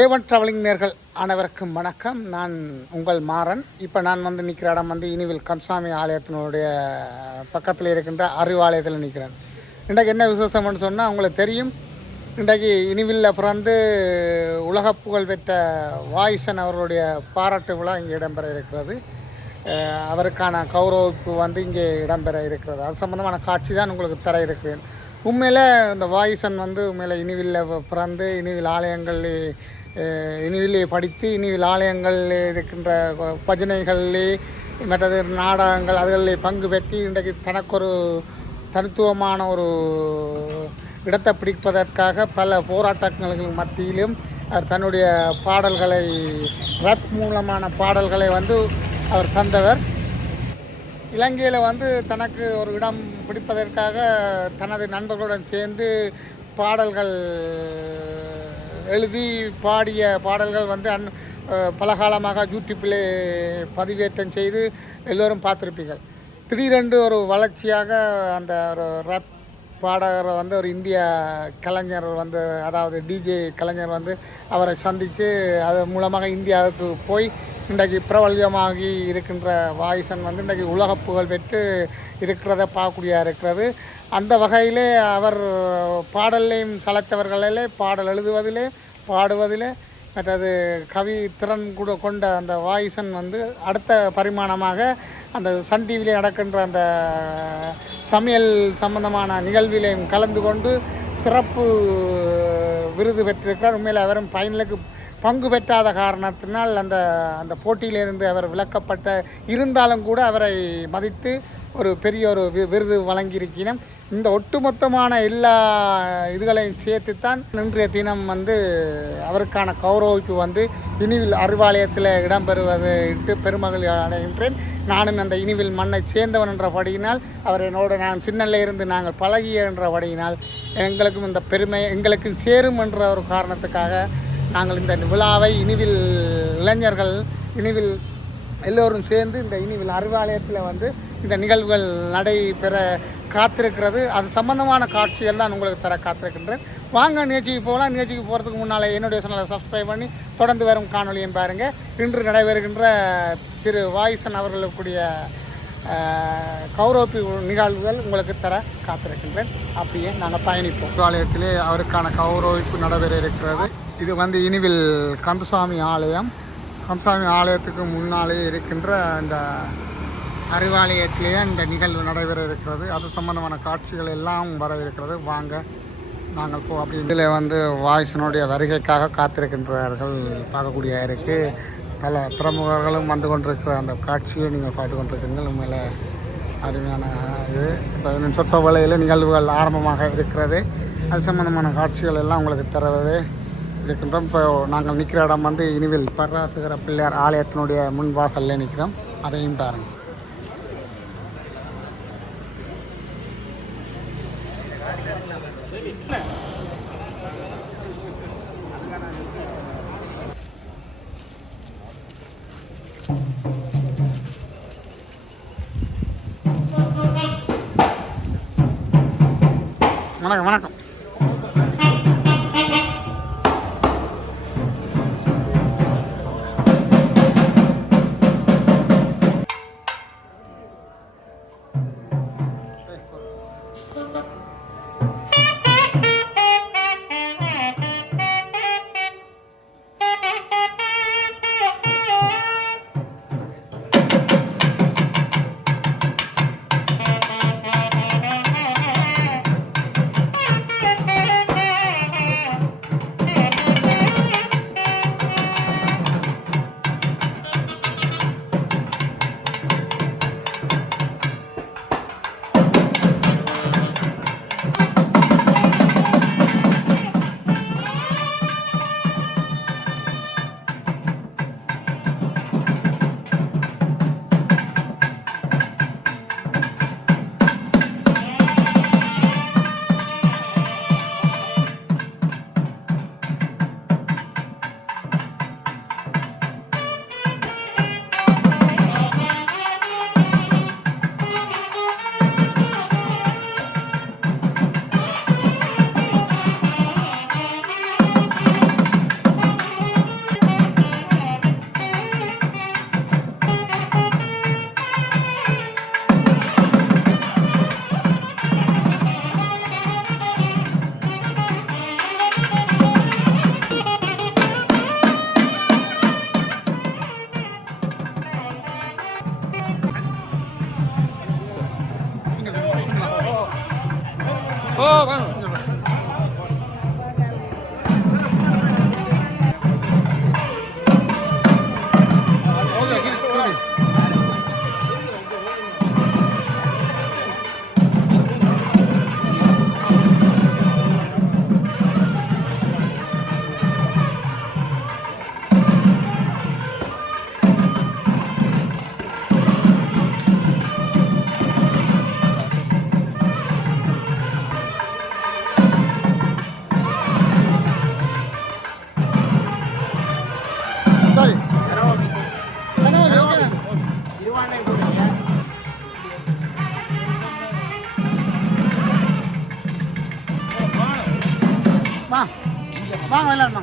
A1 travelling நேர்கள் அனைவருக்கும் வணக்கம். நான் உங்கள் மாறன். இப்போ நான் நிற்கிற இடம் இனிவில் கந்தசாமி ஆலயத்தினுடைய பக்கத்தில் இருக்கின்ற அறிவாலயத்தில் நிற்கிறேன். இன்றைக்கு என்ன விசேஷம்னு சொன்னால் உங்களுக்கு தெரியும். இன்றைக்கு இனிவில்ல பிறந்து உலக புகழ் பெற்ற வாயிசன் அவர்களுடைய பாராட்டு விழா இங்கே இடம்பெற இருக்கிறது. அவருக்கான கௌரவிப்பு இங்கே இடம்பெற இருக்கிறது. அது சம்பந்தமான காட்சி தான் உங்களுக்கு தர இருக்கிறேன். உண்மையில் இந்த வாயிசன் உண்மையில் இனிவில்ல பிறந்து இனிவில் ஆலயங்களில் இனிவிலே படித்து இனிவில் ஆலயங்களில் இருக்கின்ற பஜனைகளிலே மற்றது நாடகங்கள் அதுகளில் பங்கு பெற்று இன்றைக்கு தனக்கொரு தனித்துவமான ஒரு இடத்தை பிடிப்பதற்காக பல போராட்டங்களுக்கு மத்தியிலும் தன்னுடைய பாடல்களை ரேப் மூலமான பாடல்களை அவர் தந்தவர். இலங்கையில் தனக்கு ஒரு இடம் பிடிப்பதற்காக தனது நண்பர்களுடன் சேர்ந்து பாடல்கள் எழுதி பாடிய பாடல்கள் பல காலமாக யூடியூப்பில் பதிவேற்றம் செய்து எல்லோரும் பார்த்துருப்பீர்கள். திடீரென்று ஒரு வளர்ச்சியாக அந்த ஒரு ரேப் பாடகர் ஒரு இந்திய கலைஞர் அதாவது டிஜே கலைஞர் அவரை சந்தித்து அது மூலமாக இந்தியாவுக்கு போய் இன்றைக்கு பிரபல்யமாகி இருக்கின்ற வாயிசன் இன்றைக்கு உலக புகழ் பெற்று இருக்கிறத பார்க்கக்கூடியதாக இருக்கிறது. அந்த வகையிலே அவர் பாடலையும் சளைத்தவர்களிலே பாடல் எழுதுவதிலே பாடுவதிலே மற்றது கவி திறன் கூட கொண்ட அந்த வாயிசன் அடுத்த பரிமாணமாக அந்த சன் டிவியிலே நடக்கின்ற அந்த சமையல் சம்பந்தமான நிகழ்விலையும் கலந்து கொண்டு சிறப்பு விருது பெற்றிருக்கிறார். உண்மையில் அவரும் பயனுக்கு பங்கு பெற்றாத காரணத்தினால் அந்த அந்த போட்டியிலிருந்து அவர் விலக்கப்பட்ட இருந்தாலும் கூட அவரை மதித்து ஒரு பெரிய ஒரு விருது வழங்கியிருக்கிறோம். இந்த ஒட்டுமொத்தமான எல்லா இதுகளையும் சேர்த்துத்தான் இன்றைய தினம் அவருக்கான கௌரவிப்பு இனிவில் அறிவாலயத்தில் இடம்பெறுவது இட்டு பெருமகள் அடைகின்றேன். நானும் அந்த இனிவில் மண்ணை சேர்ந்தவன் என்றபடியினால் அவர் என்னோடு நான் சின்னல்ல இருந்து நாங்கள் பழகிய என்றபடியினால் எங்களுக்கும் இந்த பெருமை எங்களுக்கு சேரும் என்ற ஒரு காரணத்துக்காக நாங்கள் இந்த விழாவை இனிவில் இளைஞர்கள் இனிவில் எல்லோரும் சேர்ந்து இந்த இனிவில் அறிவாலயத்தில் இந்த நிகழ்வுகள் நடைபெற காத்திருக்கிறது. அது சம்பந்தமான காட்சிகள் தான் உங்களுக்கு தர காத்திருக்கின்றேன். வாங்க நிகழ்ச்சிக்கு போகலாம். நிகழ்ச்சிக்கு போகிறதுக்கு முன்னால் என்னுடைய சேனலை சப்ஸ்கிரைப் பண்ணி தொடர்ந்து வரும் காணொலியும் பாருங்கள். இன்று நடைபெறுகின்ற திரு வாயிசன் அவர்களுக்குரிய கௌரவிப்பு நிகழ்வுகள் உங்களுக்கு தர காத்திருக்கின்றேன். அப்படியே நாங்கள் பயணிப்போம். ஆலயத்திலே அவருக்கான கௌரவிப்பு நடைபெற இருக்கிறது. இது இனிவில் கந்தசாமி ஆலயம். கந்தசாமி ஆலயத்துக்கு முன்னாலே இருக்கின்ற இந்த அறிவாலயத்திலேயே இந்த நிகழ்வு நடைபெற இருக்கிறது. அது சம்பந்தமான காட்சிகள் எல்லாம் வர இருக்கிறது. வாங்க நாங்கள் அப்படி இதில் வாயிசனுடைய வருகைக்காக காத்திருக்கின்றார்கள் பார்க்கக்கூடிய இருக்குது. பல பிரமுகர்களும் வந்து கொண்டிருக்கிற அந்த காட்சியை நீங்கள் பார்த்து கொண்டிருக்கீங்கள். உண்மையில் அருமையான இது. இப்போ சொற்ப வேளையில் நிகழ்வுகள் ஆரம்பமாக இருக்கிறது. அது சம்பந்தமான காட்சிகள் எல்லாம் உங்களுக்கு தருவது இருக்கின்றோம். இப்போ நாங்கள் நிற்கிற இடம் இனிவில் பராசகர பிள்ளையார் ஆலயத்தினுடைய முன்வாசலில் நிற்கிறோம். அதையும் பாருங்கள். வணக்கம் வணக்கம். சரி கனவு ஓகே வாங்க விளையாடுமா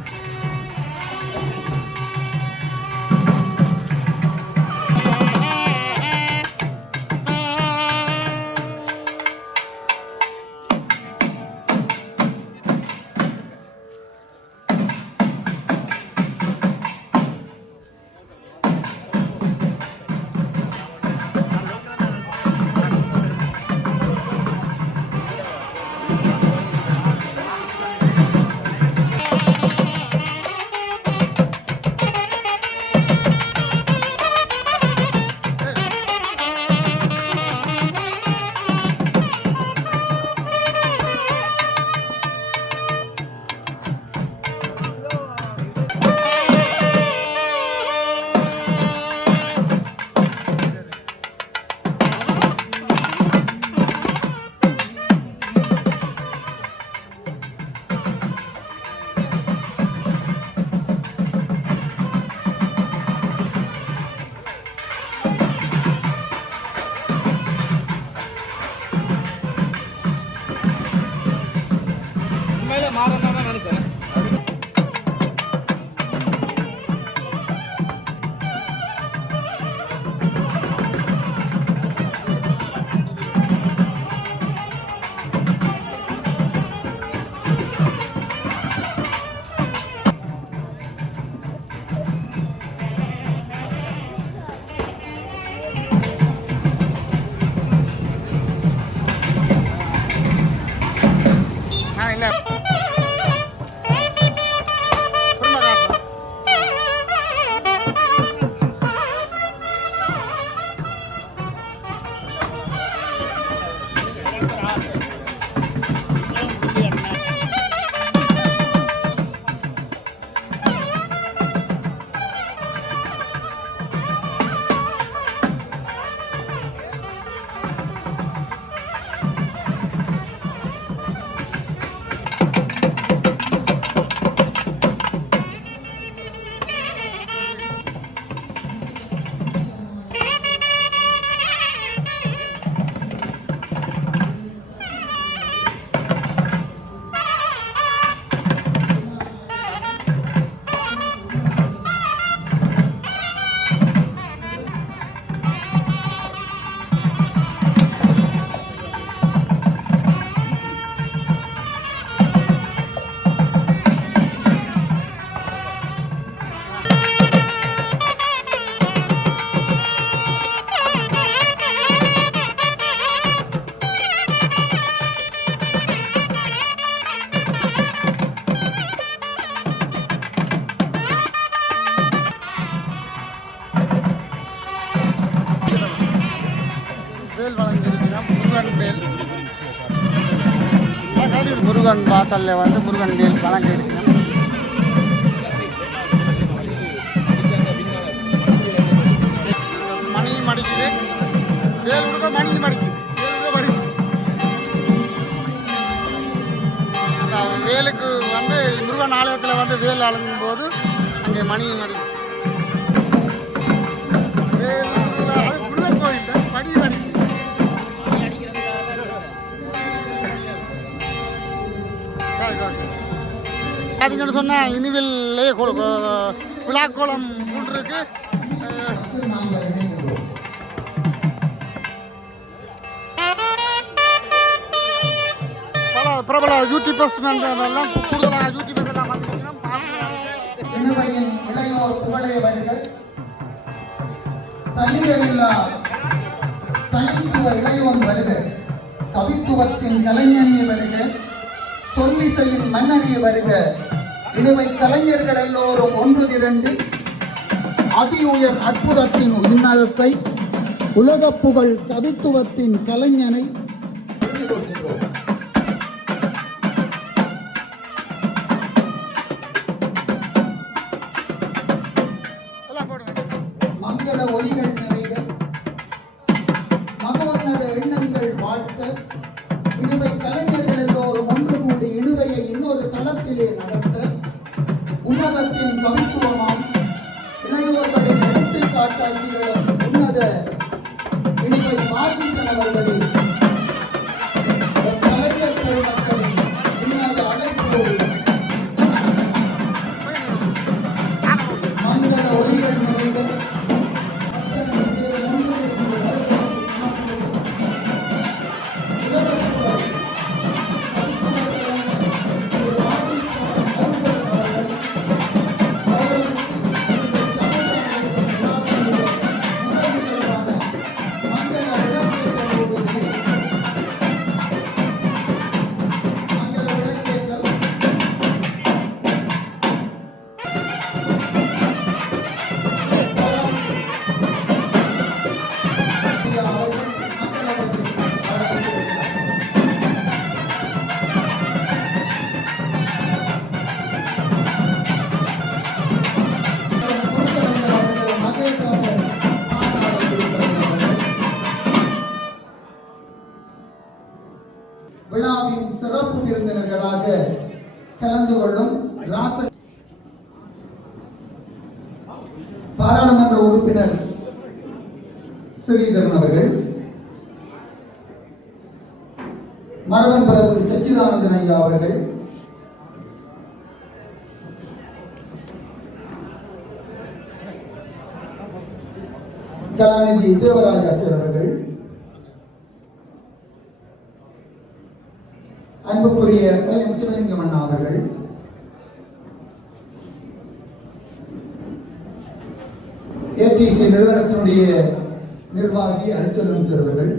இல்லை வேல் வழங்கியிருக்கிறோம் முருகன் வேல் முருகன் வாசலில் வந்து முருகன் வேல் வழங்கியிருக்கிறோம். மணியும் அடிக்குது வேல் கொடுக்க மணியும் அடிக்குது வேலுக்கு வந்து முருகன் ஆலயத்தில் வந்து வேல் அழகும் போது அங்கே மணியும் அடிக்கும். வேல் அது முருகன் கோயில் மணியும் அடிக்கும். பார்த்தீங்கன்னு சொன்னால் இனிவில்லே விழாக்கோளம் போட்டிருக்கு. பல பிரபல யூடியூபர்ஸ் எல்லாம் கூடுதலாக யூடியூபர்ஸ் எல்லாம் வந்திருக்கிறோம். இளையோர் புகழையவர்கள் தன்னிலையில்லா தனித்துவ இளையோன் வருக, கவித்துவத்தின் கலைஞனே வருக, சொல்லிசையின் மன்னனே வருக. இனிமை கலைஞர்கள் எல்லோரும் ஒன்று திரண்டு அதி உயர் அற்புதத்தின் உன்னதத்தை, உலக புகழ் கவித்துவத்தின் கலைஞனை மங்கள ஒளிகள் நிறைய மகோன்னத எண்ணங்கள் வாழ்த்த இனிமை கலைஞர்கள் எல்லோரும் ஒன்று கூடி இழுவையை இன்னொரு தளத்திலே நடத்த உன்னதத்தின் கவித்துவமாம் கலந்து கொள்ளும் ராசன் பாராளுமன்ற உறுப்பினர் ஸ்ரீதரன் அவர்கள், மரவன் பிரபு சச்சிதானந்தன் ஐயா அவர்கள், கலாநிதி தேவராஜாசர் அவர்கள், அன்புக்குரிய எம் சிவலிங்கம் அண்ணா அவர்கள், ஏடிசி நிறுவனத்தினுடைய நிர்வாகி அருட்செல்வம் சார் அவர்கள்,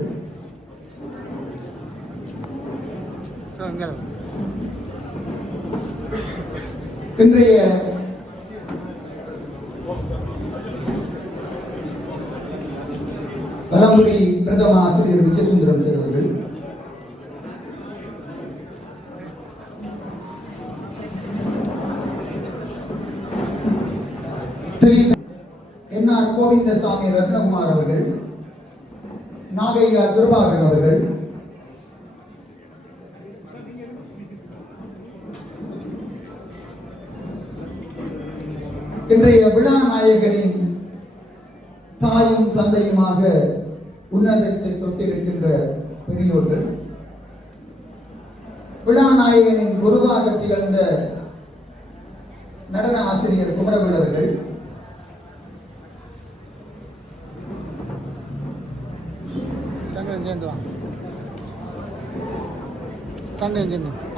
இன்றைய வலம்புரி பிரதம ஆசிரியர் விஜயசுந்தரம் சார் அவர்கள், என்ஆர் கோவிந்தசாமி ரத்னகுமார் அவர்கள், நாகையா துர்பாகன் அவர்கள், இன்றைய விழா நாயகனின் தாயும் தந்தையுமாக உன்னதத்தை தொட்டிருக்கின்ற பெரியோர்கள், விழா நாயகனின் குருவாக திகழ்ந்த நடன ஆசிரியர் குமரவேல் அவர்கள்,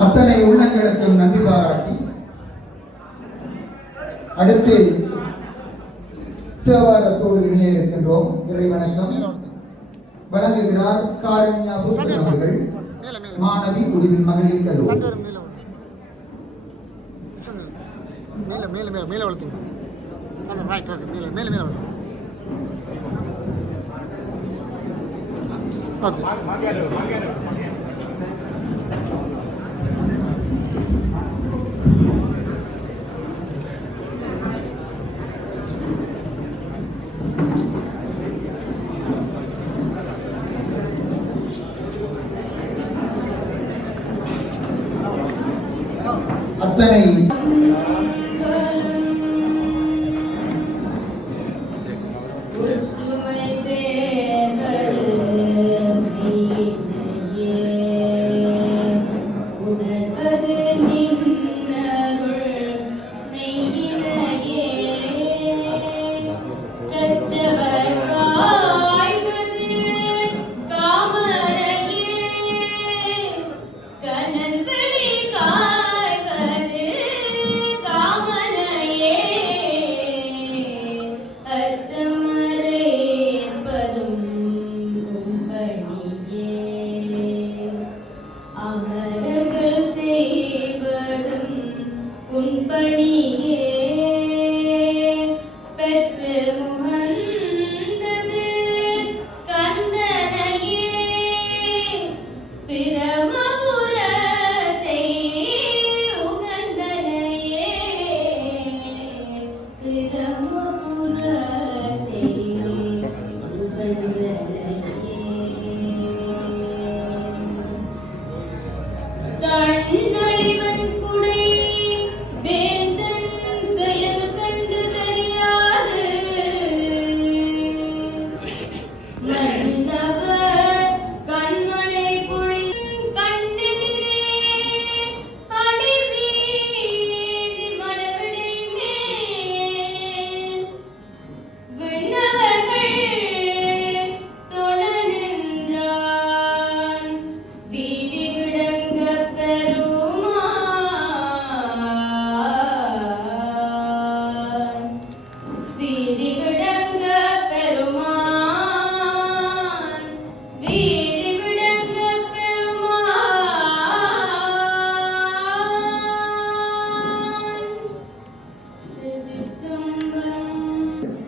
அத்தனை உள்ளங்களுக்கும் நன்றி பாராட்டி அடுத்து தேவாரத்தோடு இணைய இருக்கின்றோம். இறை வணக்கம் வழங்குகிறார் காரண்யா புஷ்பன் அவர்கள், மாணவி உடுவில் மகளிர் கல்லூரி. அத்தனை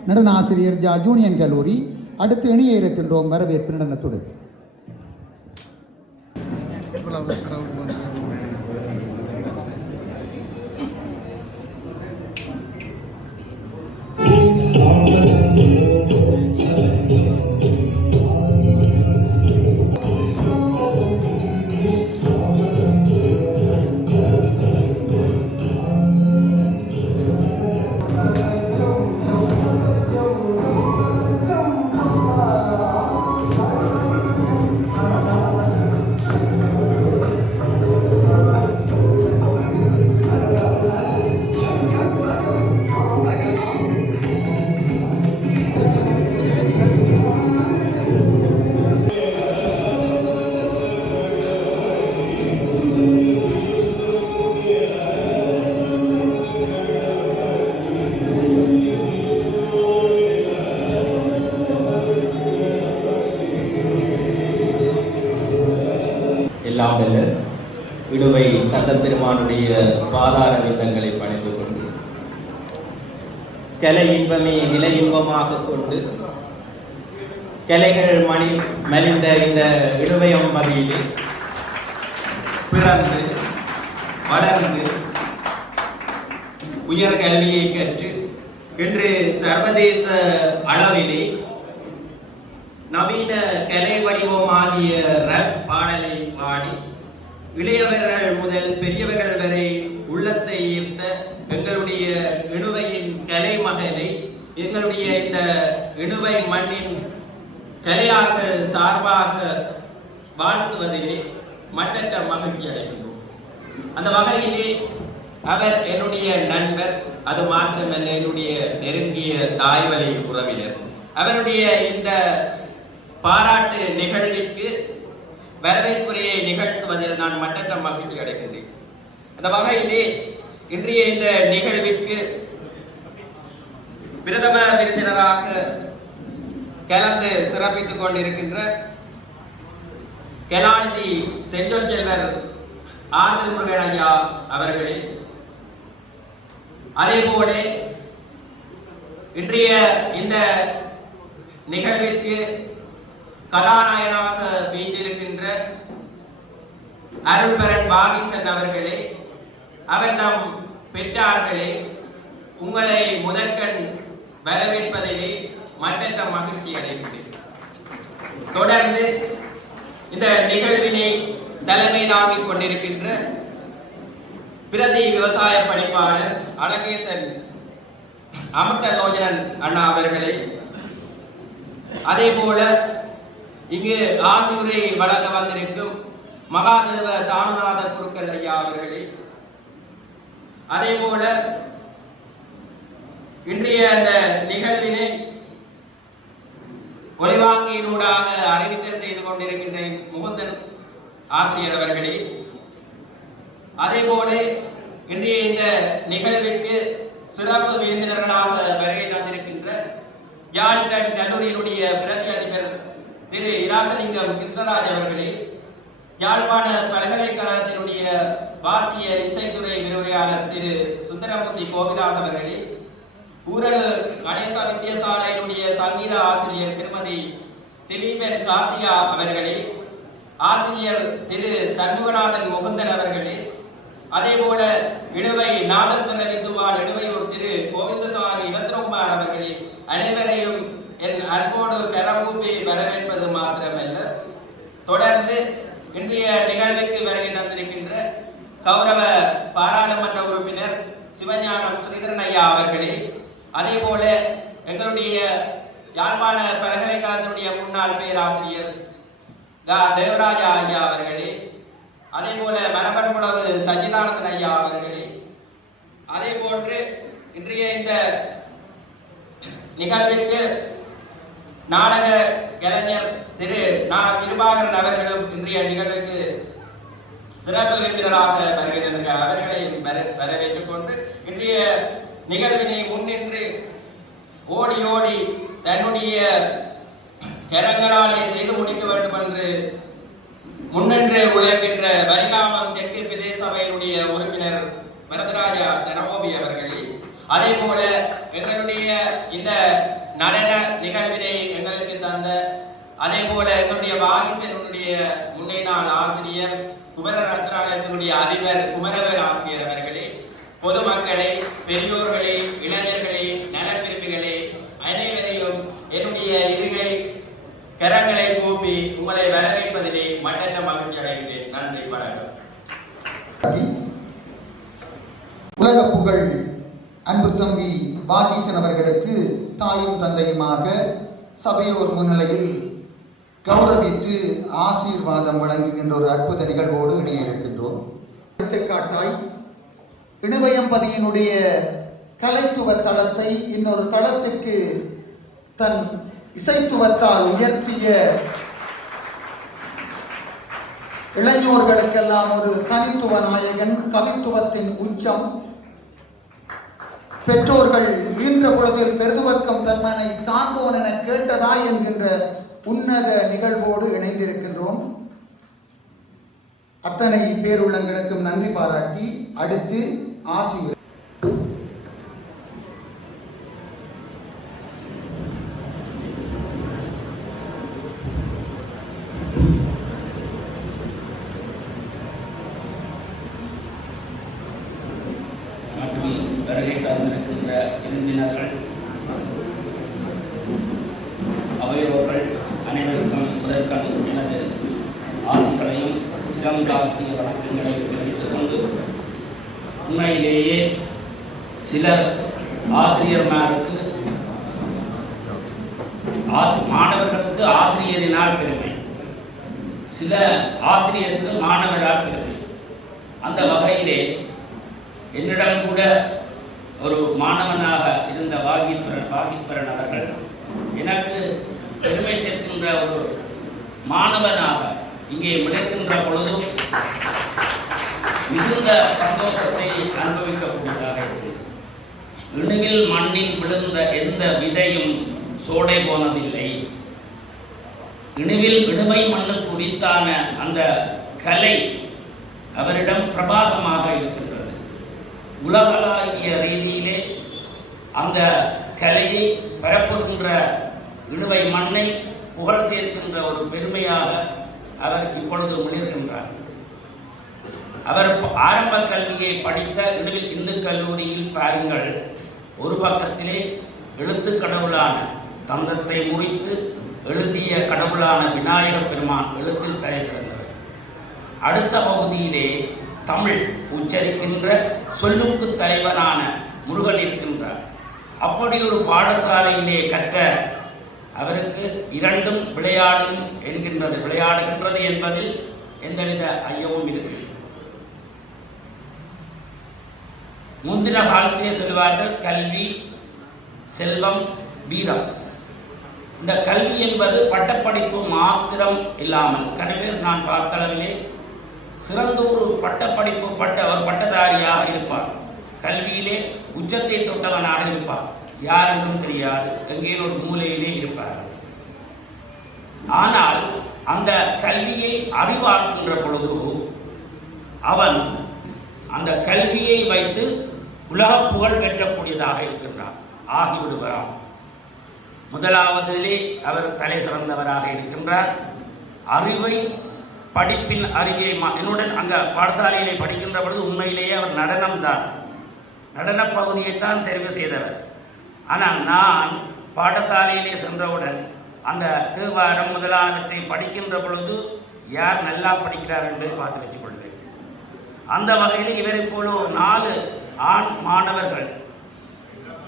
நடன ஆசிரியர் ஜூனியன் கல்லூரி. அடுத்து இணைய இருக்கின்றோம் வரவேற்பு நடனத்துடன். சிவபெருமானுடைய பாதார விந்தங்களை பணிந்து கொண்டு கலை இன்பமே நிலை இன்பமாக கொண்டு கலைகள் மலிந்த இந்த இடுவயம் மதியிலே பிறந்து வளர்ந்து உயர் கல்வியை கற்று இன்று சர்வதேச அளவிலே நவீன கலை வடிவமாகிய ரப் பாடலை பாடி இளையவர்கள் முதல் பெரியவர்கள் வரை உள்ளத்தை ஈர்த்த எங்களுடைய இணுவையின் கலை மகளை எங்களுடைய இந்த இணுவை மண்ணின் கலையாளர்கள் சார்பாக வாழ்த்துவதிலே மட்டற்ற மகிழ்ச்சி அடைகின்றோம். அந்த வகையிலே அவர் என்னுடைய நண்பர், அது மாத்திரமல்ல என்னுடைய நெருங்கிய தாய்வழி உறவினர். அவருடைய இந்த பாராட்டு நிகழ்விற்கு வரவேற்புரையை நிகழ்த்துவதில் நான் மட்டற்ற மகிழ்ச்சி அடைகின்றேன். அந்த வகையிலே இன்றைய இந்த நிகழ்விற்கு பிரதம விருந்தினராக கலந்து சிறப்பித்துக் கொண்டிருக்கின்ற கலாநிதி செஞ்சொல் செல்வர் ஆர் முருகன் ஐயா அவர்களே, அதே போல இன்றைய இந்த நிகழ்விற்கு கதாநாயகனாக வீட்டிருக்கின்ற அருள்பரன் பாகிசன் அவர்களே, அவர் நம் பெற்றார்களே, உங்களை முதற்கண் வரவேற்பதிலே மட்டற்ற மகிழ்ச்சி அடைகின்றேன். தொடர்ந்து இந்த நிகழ்வினை தலைமை தாங்கிக் கொண்டிருக்கின்ற பிரதி விவசாய பணிப்பாளர் அழகேசன் அமிர்தலோச்சனன் அண்ணா அவர்களே, அதே போல இங்கு ஆசியுரை வழங்க வந்திருக்கும் மகாதேவ தானுநாத குருக்கள் ஐயா அவர்களே, அதே போல இன்றைய அந்த நிகழ்வினை ஒளிவாங்கியினூடாக அறிவித்தல் செய்து கொண்டிருக்கின்ற முகுந்தன் ஆசிரியர் அவர்களே, அதே போல இன்றைய இந்த நிகழ்விற்கு சிறப்பு விருந்தினர்களாக வருகை தந்திருக்கின்ற யாழ்ப்பாணம் கல்லூரியினுடைய பிரதி அதிபர் திரு இராசலிங்கம் கிருஷ்ணராஜ் அவர்களே, யாழ்ப்பாண பல்கலைக்கழகத்தினுடைய வாத்திய இசைத்துறை விரிவுரையாளர் திரு சுந்தரமூர்த்தி கோபிதாஸ் அவர்களே, ஊரலு கணேச வித்தியசாலையினுடைய சங்கீத ஆசிரியர் திருமதி திலீபன் கார்த்திகா அவர்களே, ஆசிரியர் திரு சண்முகநாதன் முகுந்தன் அவர்களே, அதே போல இடுவை நாதஸ்வர வித்துவான் இடுவையூர் திரு கோவிந்தசாமி ரத்னகுமார் அவர்களே, அனைவரையும் என் அன்போடு கரங்கூப்பி வரவேற்பது மாத்திரமல்ல, தொடர்ந்து இன்றைய நிகழ்வுக்கு வருகை தந்திருக்கின்ற கௌரவ பாராளுமன்ற உறுப்பினர் சிவஞானம் ஸ்ரீதரன் ஐயா அவர்களே, அதே போல எங்களுடைய யாழ்ப்பாண பல்கலைக்கழகத்தினுடைய முன்னாள் பேராசிரியர் தேவராஜா ஐயா அவர்களே, அதே போல மரபன்புலவு சச்சிதானந்தன் ஐயா அவர்களே, அதே போன்று இன்றைய இந்த நிகழ்விற்கு நாடக கலைஞர் திரு கிருபாகரன் அவர்களும் இன்றைய நிகழ்வுக்கு சிறப்பு விருந்தினராக வருகை தந்திருக்கிறார். அவர்களையும் வரவேற்றுக் கொண்டு இன்றைய நிகழ்வினை முன்னின்று ஓடி ஓடி தன்னுடைய கரங்களாலே செய்து முடிக்க வேண்டும் என்று முன்னின்று உழைக்கின்ற வரிகாமம் தெற்கு பிரதேச சபையினுடைய உறுப்பினர் வரதராஜா தனகோபி அவர்களே, அதே போல எங்களுடைய இந்த நடன நிகழ்வினை எங்களுக்கு தந்த, அதே போல எங்களுடைய வாகிசனுடைய முன்னை நாள் ஆசிரியர் குமர ரத்னாலயத்தினுடைய அதிபர் குமரவேல் ஆசிரியர் அவர்களே, பொதுமக்களை, பெரியோர்களை, இளைஞர்களை, நலப்பிரிவுகளே, அனைவரையும் என்னுடைய இருகை கரங்களை கூப்பி உங்களை வரவேற்பதிலே மட்டற்ற மகிழ்ச்சி அடைகிறேன். நன்றி, வணக்கம். உலக புகழ் அன்பு தம்பி பாகீசன் அவர்களுக்கு தாயும் தந்தையுமாக சபையோர் முன்னிலையில் கௌரவித்து ஆசீர்வாதம் வழங்குகின்ற ஒரு அற்புத நிகழ்வோடு இணைய இருக்கின்றோம். எடுத்துக்காட்டாய் இடுவயம்பதியினுடைய கலைத்துவ தளத்தை இன்னொரு தளத்திற்கு தன் இசைத்துவத்தால் உயர்த்திய இளைஞர்களுக்கெல்லாம் ஒரு தனித்துவ நாயகன், கவித்துவத்தின் உச்சம். பெற்றோர்கள் ஈன்ற பொழுதில் பெருதுவக்கம் தன்மனை சார்ந்தோன் என கேட்டதா என்கின்ற உன்னத நிகழ்வோடு இணைந்திருக்கின்றோம். அத்தனை பேருள்ளங்களுக்கும் நன்றி பாராட்டி அடுத்து ஆசிரியர் மற்றும் வருகை தந்திருக்கின்ற விருந்தினர்கள் அவையோர்கள் அனைவருக்கும் முதற்கண் எனது ஆசிகளையும் சிறந்தாழ்த்திய வணக்கங்களையும் தெரிவித்துக் கொண்டு உண்மையிலேயே சிலர் ஆசிரியர்மாருக்கு மாணவர்களுக்கு ஆசிரியரினால் பெருமை, சில ஆசிரியருக்கு மாணவரால் பெருமை. அந்த வகையிலே என்னிடம் கூட ஒரு மாணவனாக இருந்த வாகீஸ்வரன் அவர்கள் எனக்கு பெருமை சேர்க்கின்ற ஒரு மாணவனாக இங்கே விளைக்கின்ற பொழுதும் மிகுந்த சந்தோஷத்தை அனுபவிக்கக்கூடியதாக இருக்கிறது. இணுவில் மண்ணில் விழுந்த எந்த விதையும் சோடை போனதில்லை. இணுவில் இணுமை மண்ணுக்கு உரித்தான அந்த கலை அவரிடம் பிரபாகமாக இருக்கின்றது. உலகளாவிய ரீதியிலே அந்த கலையை பரப்புகின்ற இணுவை மண்ணை புகழ் சேர்க்கின்ற ஒரு பெருமையாக அவர் இப்பொழுது முன்னிருக்கின்றார். அவர் ஆரம்ப கல்வியை படித்த இணுவில் இந்து கல்லூரியில் பாருங்கள், ஒரு பக்கத்திலே எழுத்து கடவுளான தந்தத்தை முறித்து எழுதிய கடவுளான விநாயக பெருமான் எழுத்தில் தலை சிறந்தவர். அடுத்த பகுதியிலே தமிழ் உச்சரிக்கின்ற சொல்லுக்கு தலைவனான முருகன் இருக்கின்றார். அப்படி ஒரு பாடசாலையிலே கற்ற அவருக்கு இரண்டும் விளையாடுகின்றது என்பதில் எந்தவித ஐயமும் இருக்கு. முந்தின காலத்திலே சொல்வார்கள் கல்வி செல்வம் வீரம். இந்த கல்வி என்பது பட்டப்படிப்பு மாத்திரம் இல்லாமல் கணவர் நான் பார்த்தளவிலே சிறந்த ஒரு பட்டப்படிப்பு ஒரு பட்டதாரியாக இருப்பார். கல்வியிலே உச்சத்தை தொட்டவனாக இருப்பார். யார் என்றும் தெரியாது, எங்கே ஒரு மூலையிலே இருப்பார். ஆனால் அந்த கல்வியை அறிவாக்குகின்ற பொழுது அவன் அந்த கல்வியை வைத்து உலக புகழ் பெற்றக்கூடியதாக இருக்கின்றான், ஆகிவிடுகிறான். முதலாவதிலே அவர் தலை சிறந்தவராக இருக்கின்றார். அறிவை படிப்பின் அறிவை என்னுடன் அங்கே பாடசாலையிலே படிக்கின்ற பொழுது உண்மையிலேயே அவர் நடன பகுதியைத்தான் தெரிவு செய்தவர். ஆனால் நான் பாடசாலையிலே சென்றவுடன் அந்த தேவாரம் முதலானவற்றை படிக்கின்ற பொழுது யார் நல்லா படிக்கிறார் என்பதை பார்த்து வச்சுக் கொள்வேன். அந்த வகையில் இவரை போல 4 ஆண் மாணவர்கள்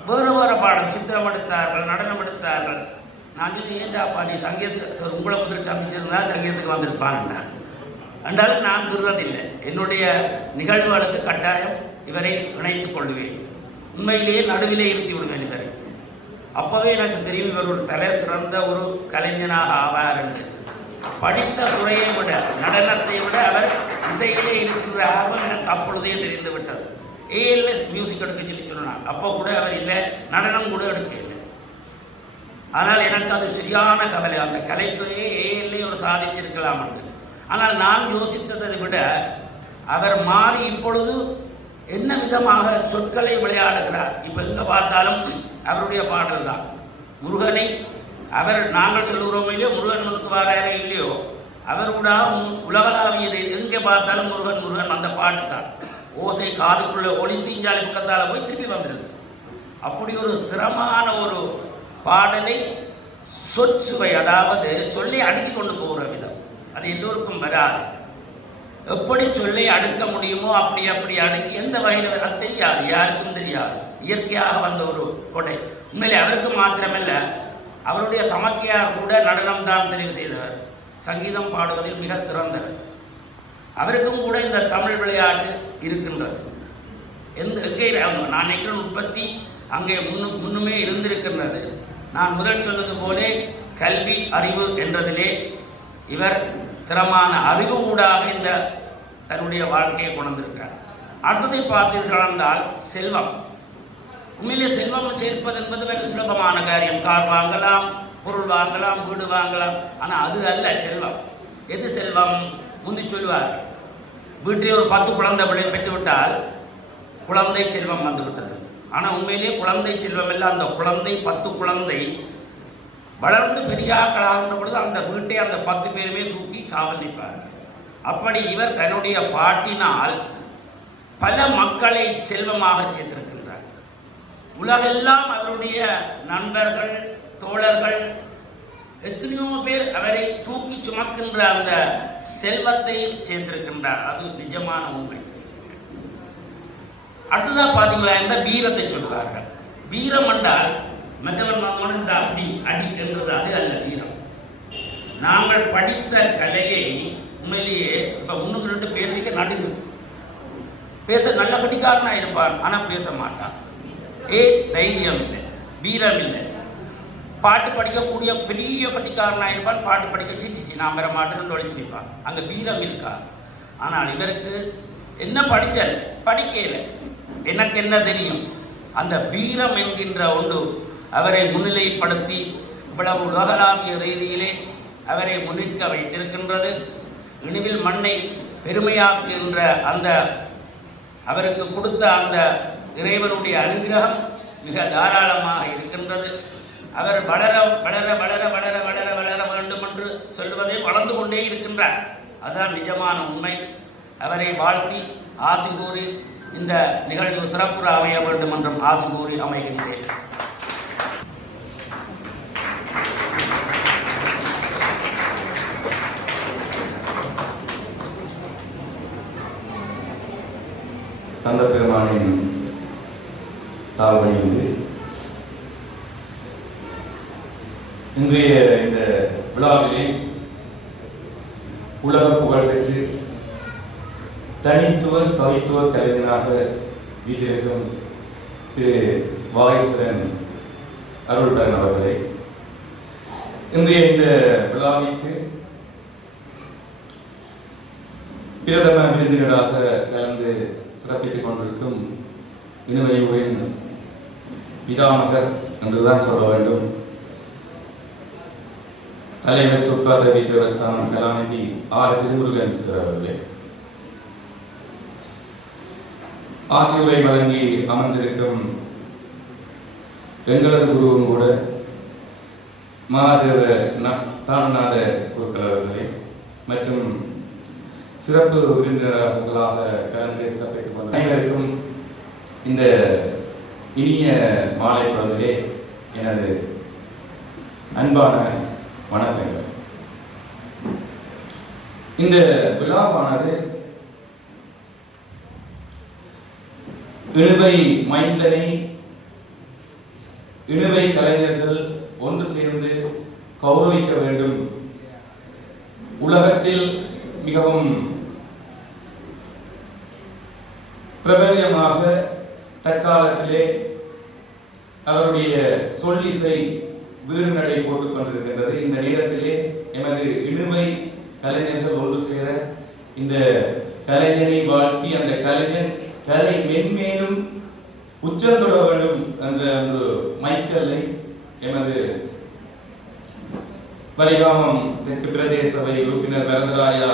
வேறு வேறு பாடம் சித்திரம் எடுத்தார்கள், நடனம் எடுத்தார்கள். நான் சொல்லி ஏன்டாப்பா நீ சங்கீதத்துக்கு உங்களை முதல் சமைச்சிருந்தா சங்கீதத்துக்கு வந்திருப்பான் என்றாலும் நான் திருறதில்லை. என்னுடைய நிகழ்வுகளுக்கு கட்டாயம் இவரை இணைத்துக் கொள்வேன். உண்மையிலேயே நடுவிலே இருத்தி விடுவேன் இவரை. அப்போவே எனக்கு தெரியும் இவர் ஒரு தலை சிறந்த ஒரு கலைஞனாக ஆவார் என்று. படித்த துறையை விட நடனத்தை விட அவர் இசையிலே இருக்கிற ஆர்வம் எனக்கு அப்பொழுதே தெரிந்து விட்டது. ஏஎல்எஸ் மியூசிக் எடுக்க சொல்லி சொன்னார். அப்போ கூட அவர் இல்லை, நடனம் கூட எடுக்கவில்லை. ஆனால் எனக்கு அது சரியான கவலை. அந்த கலைத்துறையை ஏஎல்ஏ ஒரு சாதித்திருக்கலாம் என்று. ஆனால் நான் யோசித்ததை விட அவர் மாறி இப்பொழுது என்ன விதமாக சொற்களை விளையாடுகிறார். இப்போ எங்கே பார்த்தாலும் அவருடைய பாடல் தான். முருகனை அவர் நாங்கள் சொல்லுகிறோம் இல்லையோ, முருகன் முழுக்கு வாராரோ இல்லையோ, அவர் கூட உலகளாவியது எங்கே பார்த்தாலும் முருகன் முருகன் அந்த பாட்டு தான். ஓசை காதுக்குள்ளே ஒளி தீஞ்சாலை பக்கத்தால் போய் திருப்பி வந்துடுது. அப்படி ஒரு ஸ்திரமான ஒரு பாடலை சொற்சுவை, அதாவது சொல்லி அடுக்கி கொண்டு போகிற விதம், அது எல்லோருக்கும் வராது. எப்படி சொல்லி அடுக்க முடியுமோ அப்படி அடுக்கி எந்த வகையில் அது தெரியாது, யாருக்கும் தெரியாது. இயற்கையாக வந்த ஒரு கொடை. உண்மையிலே அவருக்கு மாத்திரமல்ல, அவருடைய தமக்கையார் கூட நடனம் தான் தெரிவு செய்தவர். சங்கீதம் பாடுவதில் மிக சிறந்தவர். அவருக்கும் கூட இந்த தமிழ் விளையாட்டு இருக்கின்றது. எங்கே நான் நினைக்கிற உற்பத்தி அங்கே முன்னுமே இருந்திருக்கின்றது. நான் முதல் சொன்னது போலே கல்வி அறிவு என்றதிலே இவர் திறமான அறிவு ஊடாக இந்த தன்னுடைய வாழ்க்கையை கொண்டிருக்கிறார். அடுத்ததை பார்த்தீர்கள் என்றால் செல்வம். உண்மையிலே செல்வம் சேர்ப்பது என்பது மிக சுலபமான காரியம். கார் வாங்கலாம், பொருள் வாங்கலாம், வீடு வாங்கலாம். ஆனால் அது அல்ல செல்வம். எது செல்வம்? முந்தி சொல்லுவார், வீட்டிலே ஒரு 10 குழந்தை பெற்றுவிட்டால் குழந்தை செல்வம் வந்துவிட்டது. ஆனால் உண்மையிலே குழந்தை செல்வம் எல்லாம் அந்த குழந்தை 10 குழந்தை வளர்ந்து பெரியாக்களாகின்ற பொழுது அந்த வீட்டை அந்த 10 பேருமே தூக்கி காவல் நிற்பார். அப்படி இவர் தன்னுடைய பாட்டினால் பல மக்களை செல்வமாக சேர்த்திருக்கின்றார். உலகெல்லாம் அவருடைய நண்பர்கள், தோழர்கள், எத்தனையோ பேர் அவரை தூக்கி சுமக்கின்ற அந்த செல்வத்தை சேர்த்திருக்கின்றார். அது நிஜமான உண்மை. அடுத்ததாக பார்த்தீங்களா, இந்த வீரத்தை சொல்கிறார்கள். வீரம் என்றால் மற்றவன் இந்த அடி என்றது அது அல்ல வீரம். நாங்கள் படித்த கலையை உண்மையிலேயே இப்போ 1-2 பேசிக்க நடுங்கு பேச நல்ல கட்டிக்காரனாக இருப்பான், ஆனால் பேச மாட்டான். தைரியம் இல்லை, வீரம் இல்லை. பாட்டு படிக்கக்கூடிய பெரிய கட்டிக்காரனாக இருப்பான், பாட்டு படிக்க சிச்சி நான் வர மாட்டேன்னு ஒழிச்சு நிற்பான். அங்கே வீரம் இருக்கா? ஆனால் இவருக்கு என்ன படிக்கல, எனக்கு என்ன தெரியும்? அந்த வீரம் என்கின்ற ஒன்று அவரை முன்னிலைப்படுத்தி இவ்வளவு உலகளாவிய ரீதியிலே அவரை முன்னிற்க வைத்திருக்கின்றது. இனிவில் மண்ணை பெருமையாக்குகின்ற அந்த அவருக்கு கொடுத்த அந்த இறைவனுடைய அனுகிரகம் மிக தாராளமாக இருக்கின்றது. அவர் வளர வளர வளர வளர வளர வளர வேண்டும் என்று சொல்வதை வளர்ந்து கொண்டே இருக்கின்றார். அதுதான் நிஜமான உண்மை. அவரை வாழ்த்தி ஆசி கூறி இந்த நிகழ்வு சிறப்புற அமைய வேண்டும் என்றும் ஆசி கூறி அமைகின்றேன். தந்த பெருமானின் தாழ்வணிந்து இன்றைய இந்த விழாவிலே உலக புகழ் பெற்று தனித்துவ கவித்துவ கலைஞராக வீட்டிற்கும் திரு வாகேஸ்வரன் அருள்பரன் அவர்களே, இன்றைய இந்த விழாவிற்கு பிரதம விருந்தினராக கலந்து சிறப்பித்துக் கொண்டிருக்கும் இணுவையூரின் பிதாமகர் என்றுதான் சொல்ல வேண்டும், தலைவர் துர்காதேவி தேவஸ்தானம் கலாநிதி ஆர் திருமுருகன் சார் அவர்களே, ஆசியுரை வழங்கி அமர்ந்திருக்கும் எங்களது குருவும் கூட மகாதேவ தாழ்நாத குருக்கள் அவர்களே மற்றும் சிறப்பு விருந்தினர்களாக கலந்து சிறப்பித்துக் கொண்ட அனைவருக்கும் இந்த இனிய மாலை பொழுதிலே எனது அன்பான வணக்கங்கள். இந்த விழாவானது இணுவை மைந்தனை இணுவை கலைஞர்கள் ஒன்று சேர்ந்து கௌரவிக்க வேண்டும், உலகத்தில் மிகவும் பிரபல்யமாக தற்காலத்திலே அவருடைய சொல்லிசை வீறுநடை போட்டுக் கொண்டிருக்கின்றது. இந்த நேரத்திலே எமது இணுவை கலைஞர்கள் ஒன்று சேர இந்த கலைஞரை வாழ்த்தி அந்த கலைஞன் கலை மென்மேலும் உச்சந்தொட வேண்டும் என்ற ஒரு மைக்கல்லை எமது வலிகாமம் தெற்கு பிரதேச சபை உறுப்பினர் வரதராயா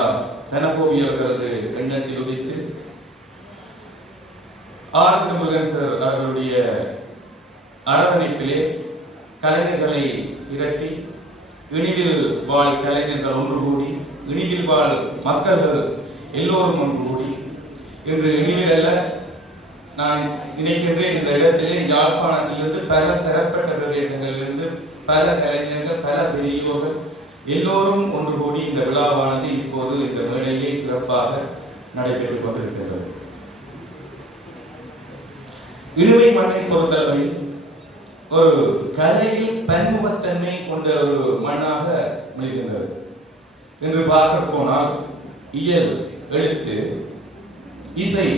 தனகோவி அவர்களது எண்ணத்தில் உதித்து ஆர் திருமுருகன் சார் அவர்களுடைய அரவணைப்பிலே கலைஞர்களை திரட்டி இனிவில் வாழ் கலைஞர்கள் ஒன்று கூடி, இனிவில் வாழ் மக்கள்கள் எல்லோரும் ஒன்று கூடி, இன்று இனிவில் அல்ல நான் நினைக்கின்றேன் இந்த இடத்திலே யாழ்ப்பாணத்திலிருந்து பல தரப்பட்ட பிரதேசங்களிலிருந்து பல கலைஞர்கள், பல பெரியோர்கள் எல்லோரும் ஒன்று கூடி இந்த விழாவானது இப்போது இந்த மேடையிலே சிறப்பாக நடைபெற்றுக் கொண்டிருக்கின்றது. இணுவை மண்ணை பொறுத்தளவில் ஒரு கலையில் பன்முகத்தன்மை கொண்ட ஒரு மண்ணாக விளங்குகின்றது. என்று பார்க்க போனால் இயல், எழுத்து, இசை,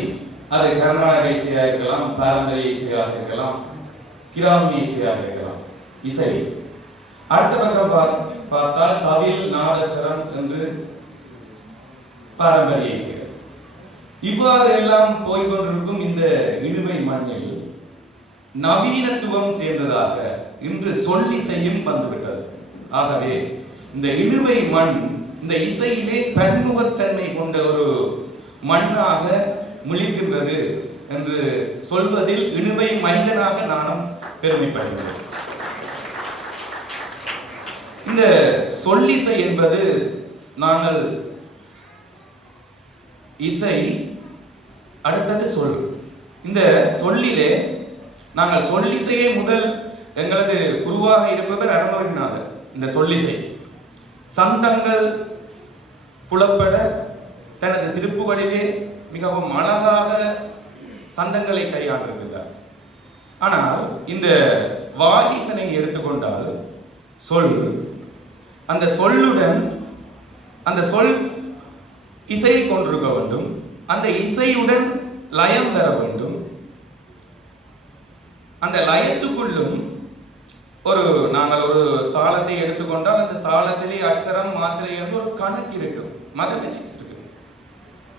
அது கர்நாடக இசையாக இருக்கலாம், பாரம்பரிய இசையாக இருக்கலாம், கிராமிய இசையாக இருக்கலாம், இசை. அடுத்த பக்கம் பார்த்தால் தவில், நாதஸ்வரம் என்று பாரம்பரிய இசை. இவ்வாறு எல்லாம் போய்கொண்டிருக்கும் இந்த இணுவை மண்ணில் நவீனத்துவம் சேர்ந்ததாக இன்று சொல்லிசையும் வந்துவிட்டது. ஆகவே இந்த இணுவை மண் இந்த இசையிலே பன்முகத்தன்மை கொண்ட ஒரு மண்ணாக முழிக்கின்றது என்று சொல்வதில் இணுவை மைந்தனாக நானும் பெருமைப்படுகிறேன். இந்த சொல்லிசை என்பது நாங்கள் இசை, அடுத்தது சொல். இந்த சொல்லிலே நாங்கள் சொல்லிசையை முதல் எங்களது குருவாக இருப்பவர் அருணகிரிநாதர். இந்த சொல்லிசை சந்தங்கள் புலப்பட தனது திருப்புகளிலே மிகவும் அழகாக சந்தங்களை கையாண்டிருக்கிறார். ஆனால் இந்த வாகீசனை எடுத்துக்கொண்டால் சொல், அந்த சொல்லுடன் அந்த சொல் இசையை கொண்டிருக்க வேண்டும், அந்த இசையுடன் லயம் பெற வேண்டும். அந்த லயத்துக்குள்ளும் நாங்கள் ஒரு தாளத்தை எடுத்துக்கொண்டால் அந்த தாளத்திலே அக்ஷரம் மாத்திரை என்று ஒரு கணக்கு இருக்கும், மேத்தமெட்டிக்ஸ் இருக்கு.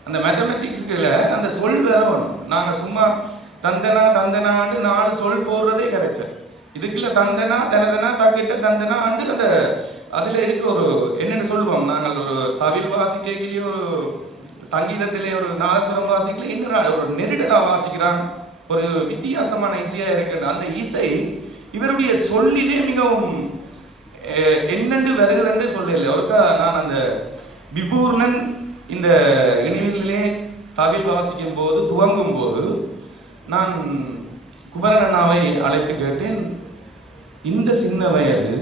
அந்த மேத்தமெட்டிக்ஸ்ல அந்த சொல் வேற வரும். நாங்கள் சும்மா தந்தனா தந்தனான்னு 4 சொல் போடுறதே கிடைச்ச இதுக்குள்ள தந்தனா தனதனா தாக்கிட்ட தந்தனா அந்த அதுல இருக்க ஒரு என்னென்னு சொல்லுவோம். நாங்கள் ஒரு தவில் வாசிக்கையிலேயோ சங்கீதத்திலே ஒரு நாதஸ்வரம் வாசிக்கல இன்னொரு ஒரு நெருடலா வாசிக்கிறான், ஒரு வித்தியாசமான இசையா இருக்கிற அந்த இசை இவருடைய சொல்லிலே மிகவும் என்னென்று வருகிறது சொல்லல. ஒருக்கா நான் அந்த விபூர்ணன் இந்த இணையிலே தவில் வாசிக்கும் போது துவங்கும் போது நான் குமரண்ணாவை அழைத்து கேட்டேன், இந்த சின்ன வயது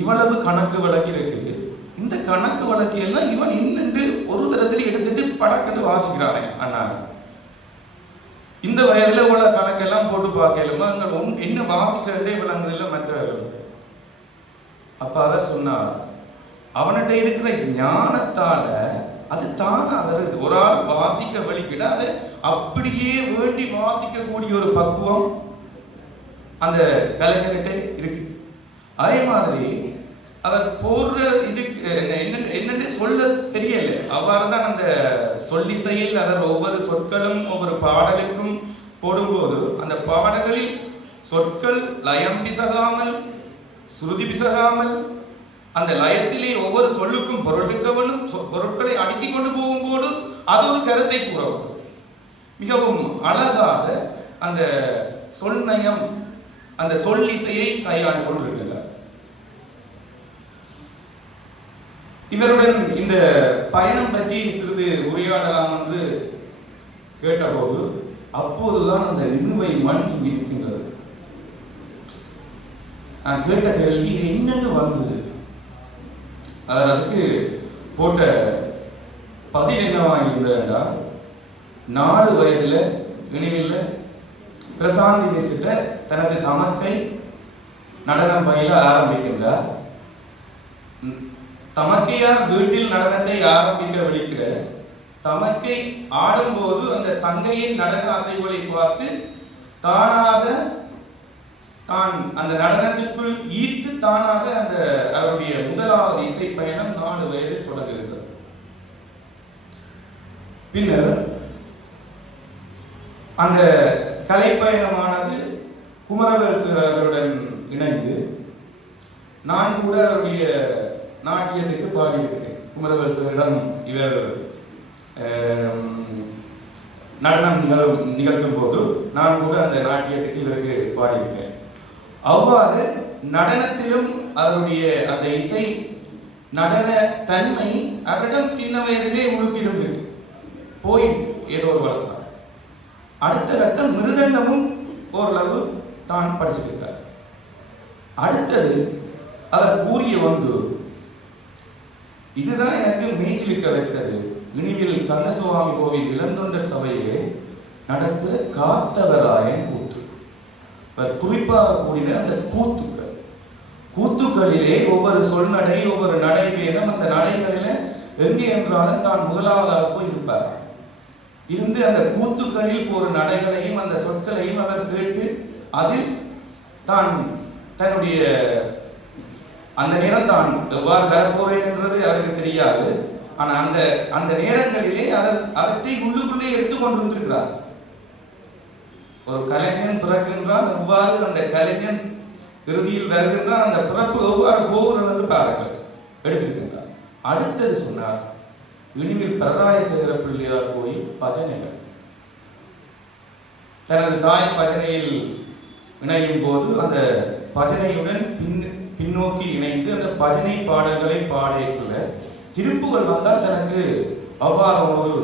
இவ்வளவு கணக்கு வழக்கு இருக்குது, இந்த கணக்கு வழக்கு எல்லாம் இவன் இன்னென்று ஒரு தரத்தில் எடுத்துட்டு படக்கண்டு வாசிக்கிறானே அண்ணா, இந்த வயதுல உள்ள கணக்கெல்லாம் போட்டு பார்க்கலுமா என்ன வாசிக்கிறதே விளங்குதில்லை மற்றவர்கள். அப்ப அதை சொன்னார், அவன்கிட்ட இருக்கிற ஞானத்தால அது தானா வருது. ஒரு ஆள் வாசிக்க வலிக்கிட அது அப்படியே வேண்டி வாசிக்கக்கூடிய ஒரு பக்குவம் அந்த கலைஞர்கிட்ட இருக்கு. அதே மாதிரி அவர் போடுற இது என்னன்னு சொல்ல தெரியல. அவ்வாறு தான் அந்த சொல்லிசையில் அதர் ஒவ்வொரு சொற்களும் ஒவ்வொரு பாடலுக்கும் போடும்போது அந்த பாடல்களில் சொற்கள் லயம் பிசகாமல் சுருதி பிசகாமல் அந்த லயத்திலே ஒவ்வொரு சொல்லுக்கும் பொருளுக்கவனும் பொருட்களை அடுக்கிக் கொண்டு போகும்போது அது ஒரு கருத்தை கூறவும் மிகவும் அழகாக அந்த சொல்நயம் அந்த சொல்லிசையை கையாண்டு கொண்டிருக்கிறார். இவருடன் இந்த பயணம் பற்றி சிறிது உரையாடலாம் என்று கேட்டபோது அப்போதுதான் அந்த இணுவை மண் இங்கு இருக்கின்றது. நான் கேட்ட கேள்வி என்னன்னு வந்தது, அதுக்கு போட்ட பதில் என்னவாகின்றா, 4 வயதுல நினைவில் பிரசாந்தி பேசிட்ட தனது தமக்கை நடனம் பயில ஆரம்பிக்கின்றார். தமக்கையார் வீட்டில் நடனத்தை ஆரம்பிக்க விழிக்கிற தமக்கை ஆடும்போது அந்த தங்கையின் நடன அசைவுகளை பார்த்து தானாக தான் அந்த நடனத்திற்குள் ஈர்த்து தானாக அந்த அவருடைய முதலாவது இசை பயணம் 4 வயதில் தொடங்குகிறது. பின்னர் அந்த கலைப்பயணமானது குமரவேசுவருடன் இணைந்து நான் கூட அவருடைய நாட்டியத்துக்கு பாடியிருக்கேன். குமரவேசுவரிடம் இவர் நடனம் நிகழ்த்தும் போது நான் கூட அந்த நாட்டியத்துக்கு இவருக்கு பாடியிருக்கேன். அவ்வாறு நடனத்திலும் அவருடைய அந்த இசை நடன தன்மை அவரிடம் சின்ன வயதிலே உழுப்பிருந்து போய் ஏதோ ஒரு வளர்த்தார். அடுத்த கட்டம் மிருதண்டமும் ஓரளவு தான் படிச்சிருக்கார். அடுத்தது அவர் கூறிய ஒன்று, இதுதான் எனக்கு மெய்சிலிக்க வைத்தது. இனிவில் கண்ணசுவாமி கோவில் இளந்தொண்டர் சபையிலே நடக்க காத்தவராயன் கூத்து. குறிப்பாக கூடின அந்த கூத்துக்களிலே ஒவ்வொரு சொல்நடை ஒவ்வொரு நடைபேதம், அந்த நடைகளில எங்கே என்றாலும் தான் முதலாவதாக போய் இருப்பார். இருந்து அந்த கூத்துக்களில் ஒரு நடைகளையும் அந்த சொற்களையும் அவர் கேட்டு அதில் தான் தன்னுடைய அந்த நேரம் தான் எவ்வாறு வரப்போறேன் என்றது அவருக்கு தெரியாது. ஆனால் அந்த நேரங்களிலே அவற்றை உள்ளுக்குள்ளே எடுத்துக்கொண்டிருக்கிறார். ஒரு கலைஞன் பிறக்கின்றான், எவ்வாறு அந்த கலைஞன் இறுதியில் வருகின்றான், அந்த பிறப்பு எவ்வாறு போகிறது என்று பாருங்கள் எடுத்திருக்கின்றார். அடுத்தது சொன்னார், இனிமேல் பிரதாயசேகர பிள்ளையார் கோயில் பஜனைகள். தனது தாய் பஜனையில் இணையும் போது அந்த பஜனையுடன் பின்னோக்கி இணைந்து அந்த பஜனை பாடல்களை பாடியுள்ள திருப்புகள் வந்தால் தனக்கு அவ்வாறு ஒரு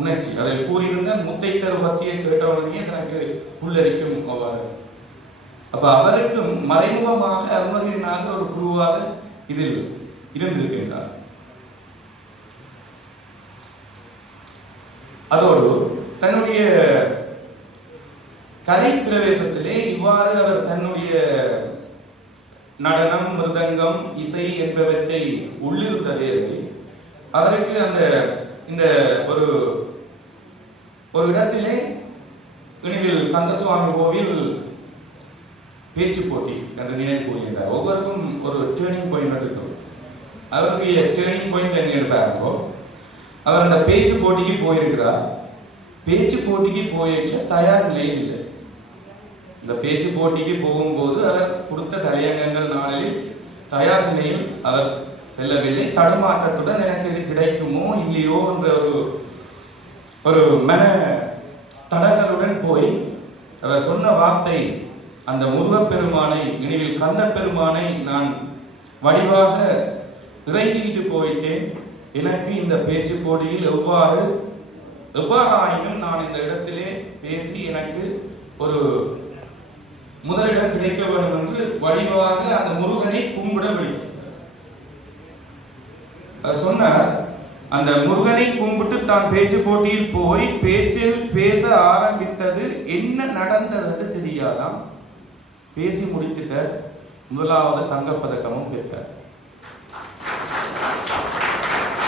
உணர்ச்சி. அதை கூறியிருந்த முத்தைத்தர் பக்தியை கேட்டவர்களே தனக்கு உள்ளரிக்கும் அவ்வாறு. அப்ப அவருக்கும் மறைமுகமாக அருணகிரிநாத ஒரு குருவாக இதில் இருந்திருக்கின்றார். அதோடு தன்னுடைய கலை பிரவேசத்திலே இவ்வாறு அவர் தன்னுடைய நடனம், மிருதங்கம், இசை என்பவற்றை உள்ளிருந்ததே அவருக்கு அந்த இந்த ஒரு இடத்திலே இனிவில் கந்தசுவாமி கோவில் பேச்சு போட்டி என்று நினைவு கூறுகின்றார். ஒவ்வொருக்கும் ஒரு டேர்னிங் பாயிண்ட் இருக்கும். அவருடைய டேர்னிங் பாயிண்ட் என்ன எடுப்பாரோ அவர் அந்த பேச்சு போட்டிக்கு போயிருக்கிறார். பேச்சு போட்டிக்கு போயிருக்க தயார் நிலையில் இல்லை. இந்த பேச்சு போட்டிக்கு போகும்போது அவர் கொடுத்த தலையங்கங்கள் நாளில் தயார் நிலையில் அவர் செல்லவில்லை. தடுமாற்றத்துடன் எனக்கு இது கிடைக்குமோ இல்லையோ என்ற ஒரு மன தடங்களுடன் போய் அவர் சொன்ன வார்த்தை, அந்த முருகப்பெருமானை நினைவில் கந்த பெருமானை நான் வடிவாக இறைச்சிக்கிட்டு போயிட்டேன். எனக்கு இந்த பேச்சு போட்டியில் எவ்வாறாயினும் நான் இந்த இடத்திலே பேசி எனக்கு ஒரு முதலிடம் கிடைக்க வேண்டும் என்று வடிவாக அந்த முருகனை கும்பிட விழித்தார். சொன்னார், அந்த முருகனை கும்பிட்டு தான் பேச்சு போட்டியில் போய் பேச்சில் பேச ஆரம்பித்தது என்ன நடந்தது தெரியாதாம். பேசி முடித்துட்ட முதலாவது தங்கப்பதக்கமும் பெற்றார்.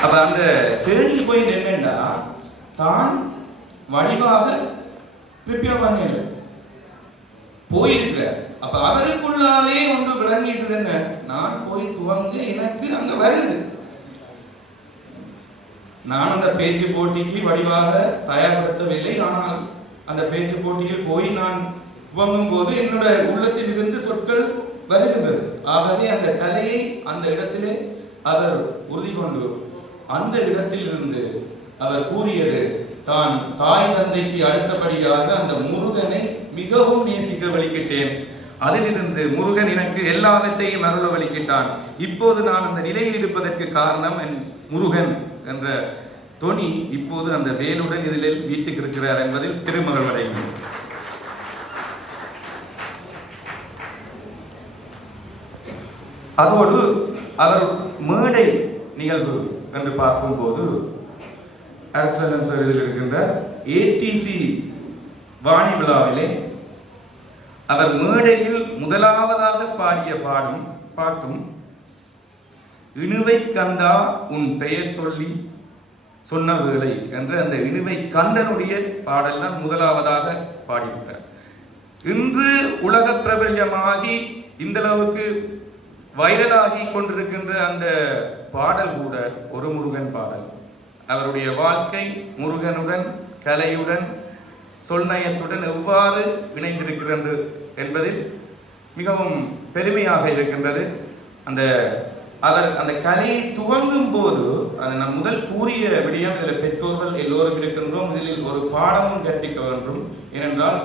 அப்ப அந்த டேர்னிங் பாயிண்ட் என்னன்னா, தான் வடிவாக ப்ரிப்பேர் பண்ணல போயிருக்கிறார். அப்ப அவருக்குள்ளாவே ஒன்று விளங்கிட்டு என்ன, நான் போய் துவங்க எனக்கு அங்க வருது. நான் அந்த பேச்சு போட்டிக்கு வடிவாக தயார்படுத்தவில்லை. ஆனால் அந்த பேச்சு போட்டியில் போய் நான் துவங்கும் போது என்னுடைய உள்ளத்தில் இருந்து சொற்கள் வருகின்றது. ஆகவே அந்த கலையை அந்த இடத்திலே அவர் உறுதி கொண்டு அந்த இடத்தில் இருந்து அவர் கூறியது, தான் தாய் தந்தைக்கு அடுத்தபடியாக அந்த முருகனை மிகவும் நேசிக்க வலிக்கிட்டேன். அதிலிருந்து முருகன் எனக்கு எல்லாவற்றையும் அருள வலிக்கிட்டான். இப்போது நான் அந்த நிலையில் இருப்பதற்கு காரணம் என் முருகன் என்ற தொனி இப்போது அந்த வேலுடன் இதில் வீட்டுக்கு இருக்கிறார் என்பதில் திருமகள் அடையும். அதோடு அவர் மேடை நிகழ்வு என்று பார்க்கும்போது இதில் இருக்கின்ற ஏடிசி வாணி விழாவிலே அவர் மேடையில் முதலாவதாக பாடிய பாட்டும் இணுவை கந்தா உன் பெயர் சொல்லி சொன்ன வேளை என்ற அந்த இணுவை கந்தனுடைய பாடல் தான் முதலாவதாக பாடிவிட்டார். இன்று உலக பிரபல்யமாகி இந்த அளவுக்கு வைரலாகி கொண்டிருக்கின்ற அந்த பாடல் கூட ஒரு முருகன் பாடல். அவருடைய வாழ்க்கை முருகனுடன், கலையுடன், சொல்நயத்துடன் எவ்வாறு இணைந்திருக்கிறது என்பதில் மிகவும் பெருமையாக இருக்கின்றது. அந்த கலையை துவங்கும் போது அதை நான் முதல் கூறிய விடயம், இதில் பெற்றோர்கள் எல்லோரும் இருக்கின்றோம், இதில் ஒரு பாடமும் கற்பிக்க வேண்டும். ஏனென்றால்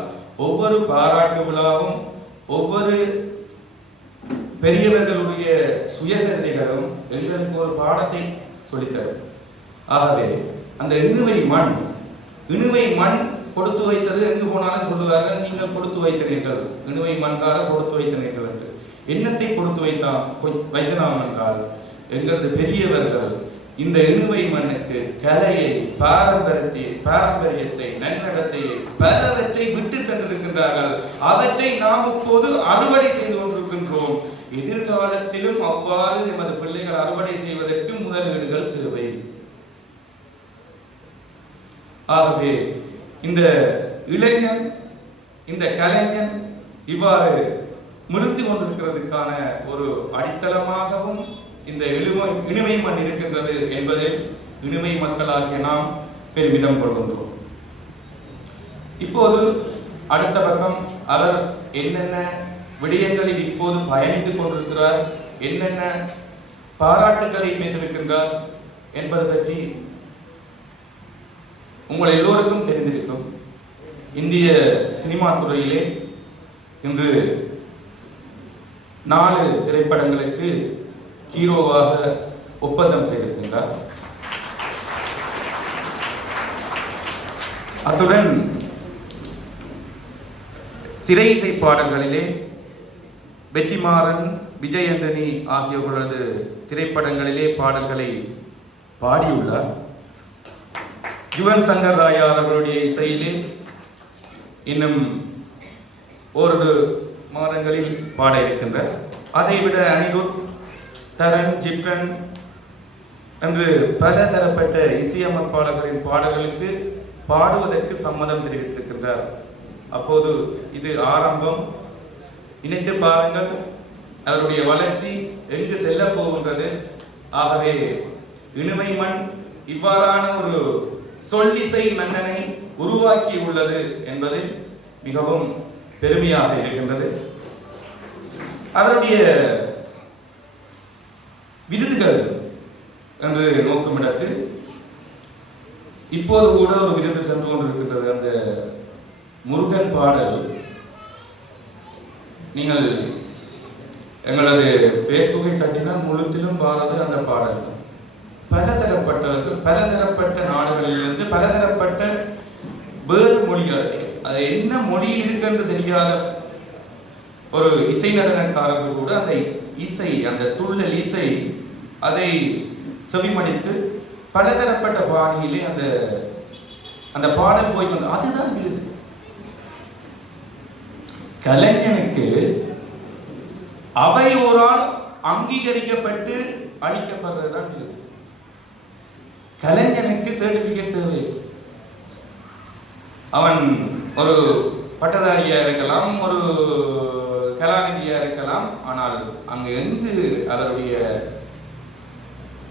ஒவ்வொரு பாராட்டு விழாவும் ஒவ்வொரு பெரியவர்களுடைய சுயசரிதைகளும் எங்களுக்கு ஒரு பாடத்தை சொல்லித்தரும். ஆகவே அந்த இணுவை மண் கொடுத்து வைத்தது எங்கு போனாலும் சொல்லுவார்கள், நீங்கள் கொடுத்து வைத்தீர்கள், இணுவை மண்கார கொடுத்து வைத்தீர்கள் என்று. எண்ணத்தை கொடுத்து வைத்தனாம் என்றால் எங்களது பெரியவர்கள் இந்த இணுவை மண்ணுக்கு கலையை, பாரம்பரியத்தை, நன்னடத்தை பலவற்றை விட்டு சென்றிருக்கின்றார்கள். அவற்றை நாம் இப்போது அறுவடை செய்து கொண்டிருக்கின்றோம். எதிர்காலத்திலும் அவ்வாறு எமது பிள்ளைகள் அறுவடை செய்வதற்கு முதலீடுகள் தேவை. ஆகவே இந்த இளைஞன், இந்த கலைஞன் இவ்வாறு முழுத்து கொண்டிருக்கிறதுக்கான ஒரு அடித்தளமாகவும் இந்த இணுவை மண் இருக்கின்றது என்பதில் இணுவை மக்களாகிய நாம் பெருமிதம் கொள்கின்றோம். இப்போது அடுத்த பக்கம் அவர் என்னென்ன விடயங்களில் இப்போது பயணித்துக் கொண்டிருக்கிறார், என்னென்ன பாராட்டுகளை பெற்றிருக்கின்றார் என்பதை பற்றி உங்கள் எல்லோருக்கும் தெரிந்திருக்கும் இந்திய சினிமா துறையிலே இன்று 4 திரைப்படங்களுக்கு ஹீரோவாக ஒப்பந்தம் செய்திருக்கின்றார். அத்துடன் திரை இசை பாடல்களிலே வெற்றிமாறன், விஜயந்தனி ஆகியோர்களது திரைப்படங்களிலே பாடல்களை பாடியுள்ளார். யுவன் சங்கர் ராயா அவர்களுடைய இசையிலே இன்னும் ஒரு மாதங்களில் பாட இருக்கின்றார். அதைவிட அனிருத், தரன், ஜிப்ரன் என்று பல தரப்பட்ட இசையமைப்பாளர்களின் பாடல்களுக்கு பாடுவதற்கு சம்மதம் தெரிவித்திருக்கின்றார். அப்போது இது ஆரம்பம். இணைந்து பாருங்கள், அவருடைய வளர்ச்சி எங்கு செல்ல போகின்றது. ஆகவே இனிமை மண் இவ்வாறான ஒரு சொல்லிசை மன்னனை உருவாக்கி உள்ளது என்பது மிகவும் பெருமையாக இருக்கின்றது. அவருடைய விருதுகள் என்று நோக்குமிடத்து இப்போது கூட ஒரு விருது சென்று கொண்டிருக்கின்றது. அந்த முருகன் பாடல் நீங்கள் எங்களது பேஸ்புக்கை தட்டினால் முழுத்திலும் பாடுறது அந்த பாடல். பலதரப்பட்டவர்கள், பலதரப்பட்ட நாடுகளிலிருந்து, பலதரப்பட்ட வேறு மொழிகள், அது என்ன மொழி இருக்குன்னு தெரியாத ஒரு இசை நடனக்காரர்கள் கூட அந்த இசை, அந்த துள்ளல் இசை, அதை செவிமடித்து பலதரப்பட்ட பாணியிலே அந்த பாடல் போய் வந்து அதுதான் விருது. கலைஞனுக்கு அவையோரால் அங்கீகரிக்கப்பட்டு அளிக்கப்படுறதுதான் விருது. கலைஞனுக்கு சர்டிபிகேட் தேவை. அவன் ஒரு பட்டதாரியா இருக்கலாம், ஒரு கலாநிதியா இருக்கலாம். ஆனால் அங்கு எங்கு அவருடைய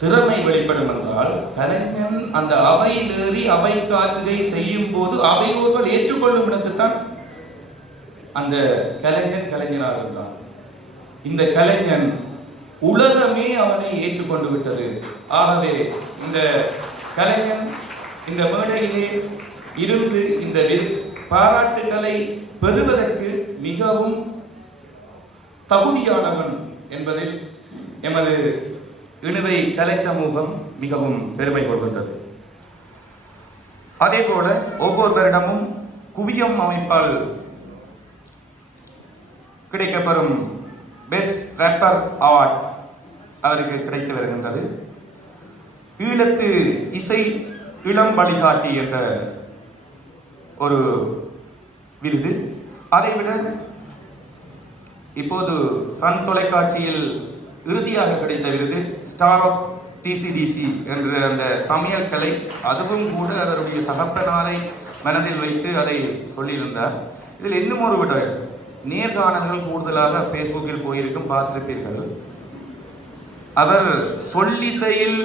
திறமை வெளிப்படும் என்றால், கலைஞன் அந்த அவையில் ஏறி அவை காத்திரை செய்யும் போது அவையோர்கள் ஏற்றுக்கொள்ளும் இடத்துத்தான் அந்த கலைஞன் கலைஞராக இருந்தான். இந்த கலைஞன் உலகமே அவனை ஏற்றுக்கொண்டு விட்டது. ஆகவே இந்த கலைஞன் இந்த மேடையிலே இருந்து இந்த பாராட்டுகளை பெறுவதற்கு மிகவும் தகுதியானவன் என்பதில் எமது இணுவை கலை சமூகம் மிகவும் பெருமை கொள்கின்றது. அதே போல ஒவ்வொரு வருடமும் குவியம் அமைப்பால் கிடைக்கப்பெறும் பெஸ்ட் ரேப்பர் அவார்ட் அவருக்கு கிடைத்து வருகின்றது. ஈழத்து இசை இளம் வழிகாட்டி என்ற ஒரு விருது. அதைவிட இப்போது சன் தொலைக்காட்சியில் இறுதியாக கிடைத்த விருது ஸ்டார் ஆஃப் டிசிடிசி என்ற அந்த சமையல் கலை. அதுவும் கூட அவருடைய தகப்பனாரை மனதில் வைத்து அதை சொல்லியிருந்தார். இதில் இன்னும் ஒரு விட நேர்காணல்கள் கூடுதலாக பேஸ்புக்கில் போயிருக்கும், பார்த்திருப்பீர்கள். அவர் சொல்லிசையில்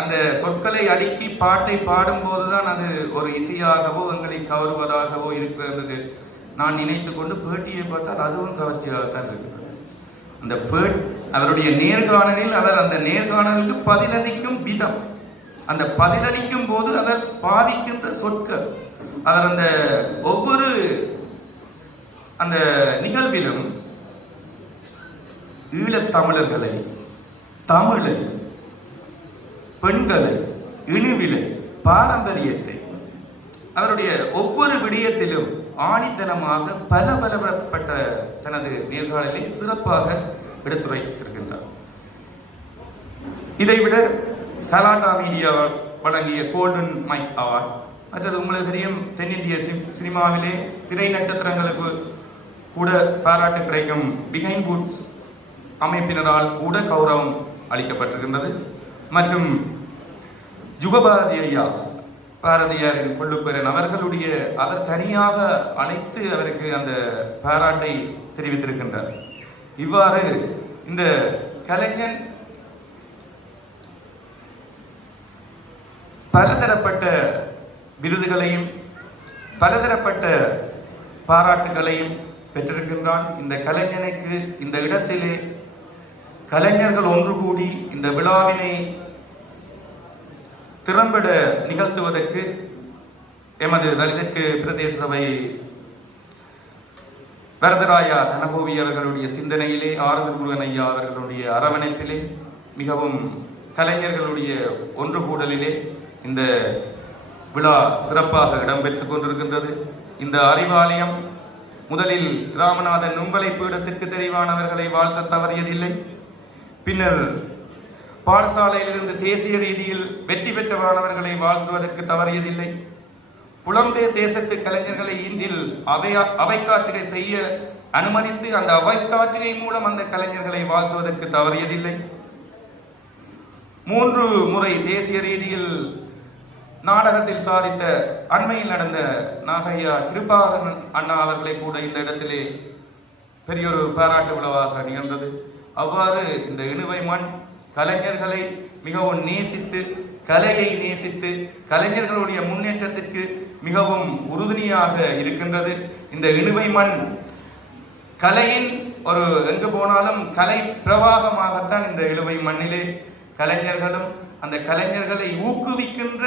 அந்த சொற்களை அடுக்கி பாட்டை பாடும்போதுதான் அது ஒரு இசையாகவோ எங்களை கவருவதாகவோ இருக்கிறது நான் நினைத்து கொண்டு பேட்டியை பார்த்தால் அதுவும் கவர்ச்சியாகத்தான் இருக்கிறது. அந்த அவருடைய நேர்காணலில் அவர் அந்த நேர்காணலுக்கு பதிலளிக்கும் விதம், அந்த பதிலளிக்கும் போது அவர் பாதிக்கின்ற சொற்கள், அவர் அந்த ஒவ்வொரு அந்த நிகழ்விலும் ஈழத்தமிழர்களை, தமிழை, பெண்களை, இழிவிலை, பாரம்பரியத்தை அவருடைய ஒவ்வொரு விடயத்திலும் ஆணித்தனமாக பலப்பட்ட தனது நேர்காணலை சிறப்பாக எடுத்துரைத்திருக்கின்றார். இதைவிட கலாட்டா மீடியா வழங்கிய கோல்டன் மைக் அவார்ட், மற்றது உங்களுக்கு தெரியும் தென்னிந்திய சினிமாவிலே திரை நட்சத்திரங்களுக்கு கூட பாராட்டு கிடைக்கும் பிஹைண்ட் வுட்ஸ் அமைப்பினரால் கூட கௌரவம் அளிக்கப்பட்டிருக்கின்றது. மற்றும் யுகபாரதி ஐயா, பாரதியாரின் கொள்ளுப்பெறன் அவர்களுடைய அவர் தனியாக அழைத்து அவருக்கு அந்த பாராட்டை தெரிவித்திருக்கின்றார். இவ்வாறு இந்த கலைஞன் பலதரப்பட்ட விருதுகளையும் பலதரப்பட்ட பாராட்டுகளையும் பெற்றிருக்கின்றான். இந்த கலைஞனுக்கு இந்த இடத்திலே கலைஞர்கள் ஒன்று கூடி இந்த விழாவினை திறம்பட நிகழ்த்துவதற்கு எமது வலிதற்கு பிரதேச சபை வரதராயா தனகோவி அவர்களுடைய சிந்தனையிலே, ஆறுதல் முருகன் ஐயா அவர்களுடைய அரவணைப்பிலே, மிகவும் கலைஞர்களுடைய ஒன்று கூடலிலே இந்த விழா சிறப்பாக இடம்பெற்றுக் கொண்டிருக்கின்றது. இந்த அறிவாலயம் முதலில் ராமநாதன் நும்பலை பீடத்திற்கு தெரிவானவர்களை வாழ்த்த தவறியதில்லை. பின்னர் பாடசாலையிலிருந்து தேசிய ரீதியில் வெற்றி பெற்ற மாணவர்களை வாழ்த்துவதற்கு தவறியதில்லை. புலம்பெயர் தேசத்து கலைஞர்களை இன்றில் அவைக்காற்றுகை செய்ய அனுமதித்து அந்த அவைக்காற்றுகை மூலம் அந்த கலைஞர்களை வாழ்த்துவதற்கு தவறியதில்லை. 3 முறை தேசிய ரீதியில் நாடகத்தில் சாதித்த அண்மையில் நடந்த நாகையா கிருபாகரன் அண்ணா அவர்களை கூட இந்த இடத்திலே பெரியொரு பாராட்டு விழாவாக நிகழ்ந்தது. அவ்வாறு இந்த இணுவை மண் கலைஞர்களை மிகவும் நேசித்து, கலையை நேசித்து, கலைஞர்களுடைய முன்னேற்றத்திற்கு மிகவும் உறுதுணையாக இருக்கின்றது. இந்த இணுவை மண் கலையின் ஒரு எங்கு போனாலும் கலை பிரவாகமாகத்தான் இந்த இணுவை மண்ணிலே கலைஞர்களும் அந்த கலைஞர்களை ஊக்குவிக்கின்ற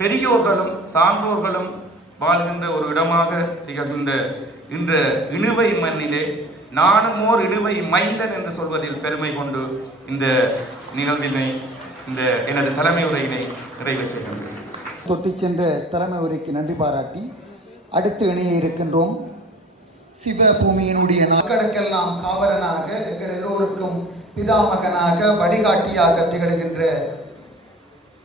பெரியோர்களும் சான்றோர்களும் வாழ்கின்ற ஒரு இடமாக திகழ்கின்ற இந்த இணுவை மண்ணிலே நானும் ஓர் இணுவை மைந்தன் என்று சொல்வதில் பெருமை கொண்டு இந்த நிகழ்வினை, இந்த எனது தலைமை உரையினை நிறைவு செய்கின்றேன். தொட்டி சென்ற தலைமை உரைக்கு நன்றி பாராட்டி அடுத்து இணைய இருக்கின்றோம். சிவபூமியினுடைய மக்களுக்கெல்லாம் காவலனாக, எங்கள் எல்லோருக்கும் பிதாமகனாக, வழிகாட்டியாக திகழ்கின்ற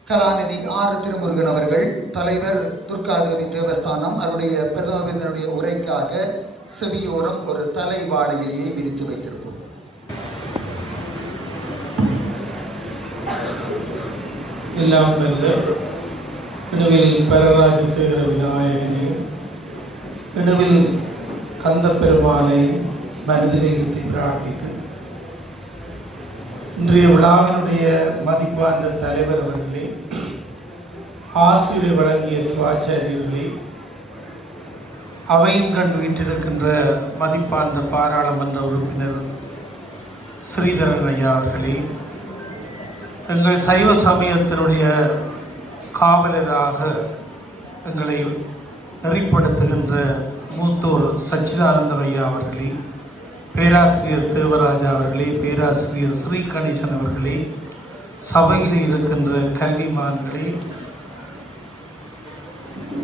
கலாநிதி ஆர் திருமுருகன் அவர்கள், தலைவர் துர்காதேவி தேவஸ்தானம், அவருடைய பிரதமருடைய உரைக்காக செவியோரம் ஒரு தலை வாடகையை விரித்து வைத்திருப்போம். எல்லாம் நல்ல இணுவில் பரராஜசேகர விநாயகனே, இணுவில் கந்த பெருமானை மனதிலே இருத்தி பிரார்த்தித்து இன்றைய விழாவினுடைய மதிப்பார்ந்த தலைவர் அவர்களே, ஆசிரியர் வழங்கிய சிவாச்சாரியர்களே, அவையும் கண்டு வீட்டிருக்கின்ற மதிப்பார்ந்த பாராளுமன்ற உறுப்பினர் ஸ்ரீதரன் ஐயா அவர்களே, எங்கள் சைவ சமயத்தினுடைய காவலராக எங்களை நெறிப்படுத்துகின்ற மூத்தோர் சச்சிதானந்த ஐயா அவர்களே, பேராசிரியர் தேவராஜா அவர்களே, பேராசிரியர் ஸ்ரீ கணேசன் அவர்களே, சபையில் இருக்கின்ற கல்விமான்களே,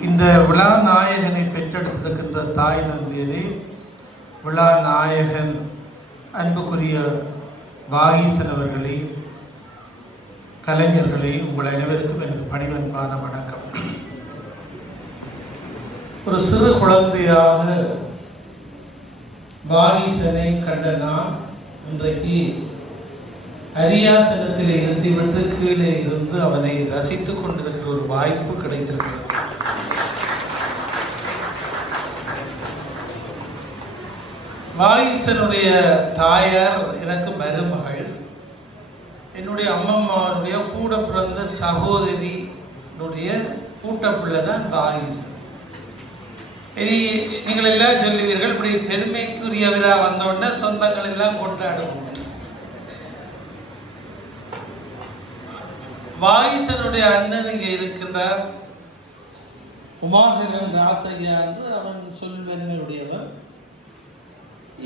இந்த விழா நாயகனை பெற்றெடுத்திருக்கின்ற தாய் தந்தையரே, விழா நாயகன் அன்புக்குரிய வாகீசன் அவர்களே, கலைஞர்களே, உங்கள் அனைவருக்கும் எனக்கு பணிவன்பான வணக்கம். ஒரு சிறு குழந்தையாக வாகீசனை கண்ட நான் இன்றைக்கு அரியாசனத்தில் இருந்துவிட்டு கீழே இருந்து அவனை ரசித்துக் கொண்டிருக்கிற ஒரு வாய்ப்பு கிடைத்திருக்கிறது. வாகீசனுடைய தாயார் எனக்கு மருமகள், என்னுடைய அம்மம்மாவுடைய கூட பிறந்த சகோதரியுடைய கூட்டப்பிள்ளை தான் வாகீசன். நீங்கள் எல்லாம் சொல்லுவீர்கள், இப்படி பெருமைக்குரியவராக வந்தோடனே சொந்தங்கள் எல்லாம் கொண்டாடுவோம். வாகீசனுடைய அண்ணன் இங்கே இருக்கின்றார், உமாசகன் ராசையா என்று அவன் சொல்வென்மையுடையவர்.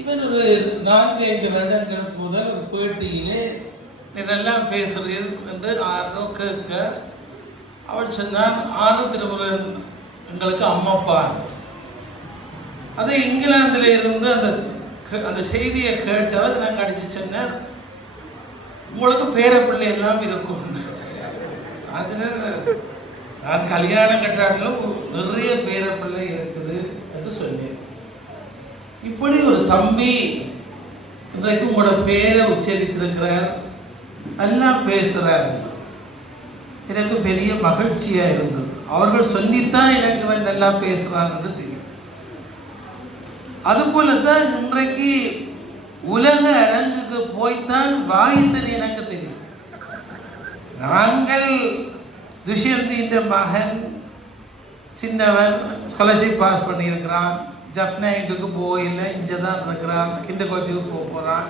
இவன் ஒரு 4-5 வருடங்களுக்கு முதல் ஒரு பேட்டியிலே இதெல்லாம் பேசுகிறீர் என்று ஆரோ கேட்க, அவன் சொன்னான், ஆறு திருமுருகன் எங்களுக்கு அம்மப்பா. அது இங்கிலாந்தில் இருந்து அந்த செய்தியை கேட்டவர் நாங்கள் அடிச்சு சொன்னார், உங்களுக்கு பேரப்பிள்ளை எல்லாம் இருக்கும். அதில் நான் கல்யாணம் கட்டாட்டிலும் நிறைய பேரப்பிள்ளை இருக்குது என்று சொன்னேன். இப்படி ஒரு தம்பி இன்றைக்கு உங்களோட பேரை உச்சரித்திருக்கிறார், எல்லாம் பேசுகிறார். எனக்கு பெரிய மகிழ்ச்சியாக இருந்தது. அவர்கள் சொல்லித்தான் எனக்கு நல்லா பேசுகிறான்னு தெரியும். அதுபோல தான் இன்றைக்கு உலக அரங்குக்கு போய்த்தான் வாகீசன் எனக்கு தெரியும். நாங்கள் துஷ்யந்தின்ற மகன் சின்னவன் ஸ்காலர்ஷிப் பாஸ் பண்ணியிருக்கிறான், ஜப்னாயிட்டுக்கு போயில்லை, இங்கே தான் இருக்கிறான், கிண்டர் கோச்சுக்கு போகிறான்.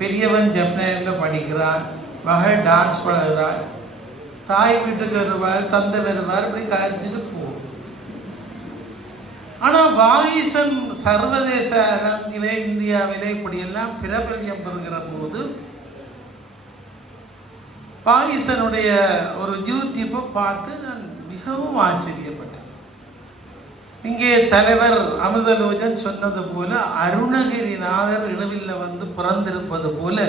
பெரியவன் ஜப்னாயில் படிக்கிறான், மகள் டான்ஸ் பழகிறாள். தாய் வீட்டுக்கு வருவார், தந்தை வருவார், இப்படி காய்ச்சிட்டு போகும். ஆனால் வாகீசன் சர்வதேச அரங்கிலே இந்தியாவிலே இப்படியெல்லாம் பிரபல்யம் பெறுகிற போது வாகீசனுடைய ஒரு யூடியூப்பை பார்த்து நான் மிகவும் ஆச்சரியப்பட்டேன். இங்கே தலைவர் அமிர்தலோஜன் சொன்னது போல அருணகிரிநாதர் இளவில் வந்து பிறந்திருப்பது போல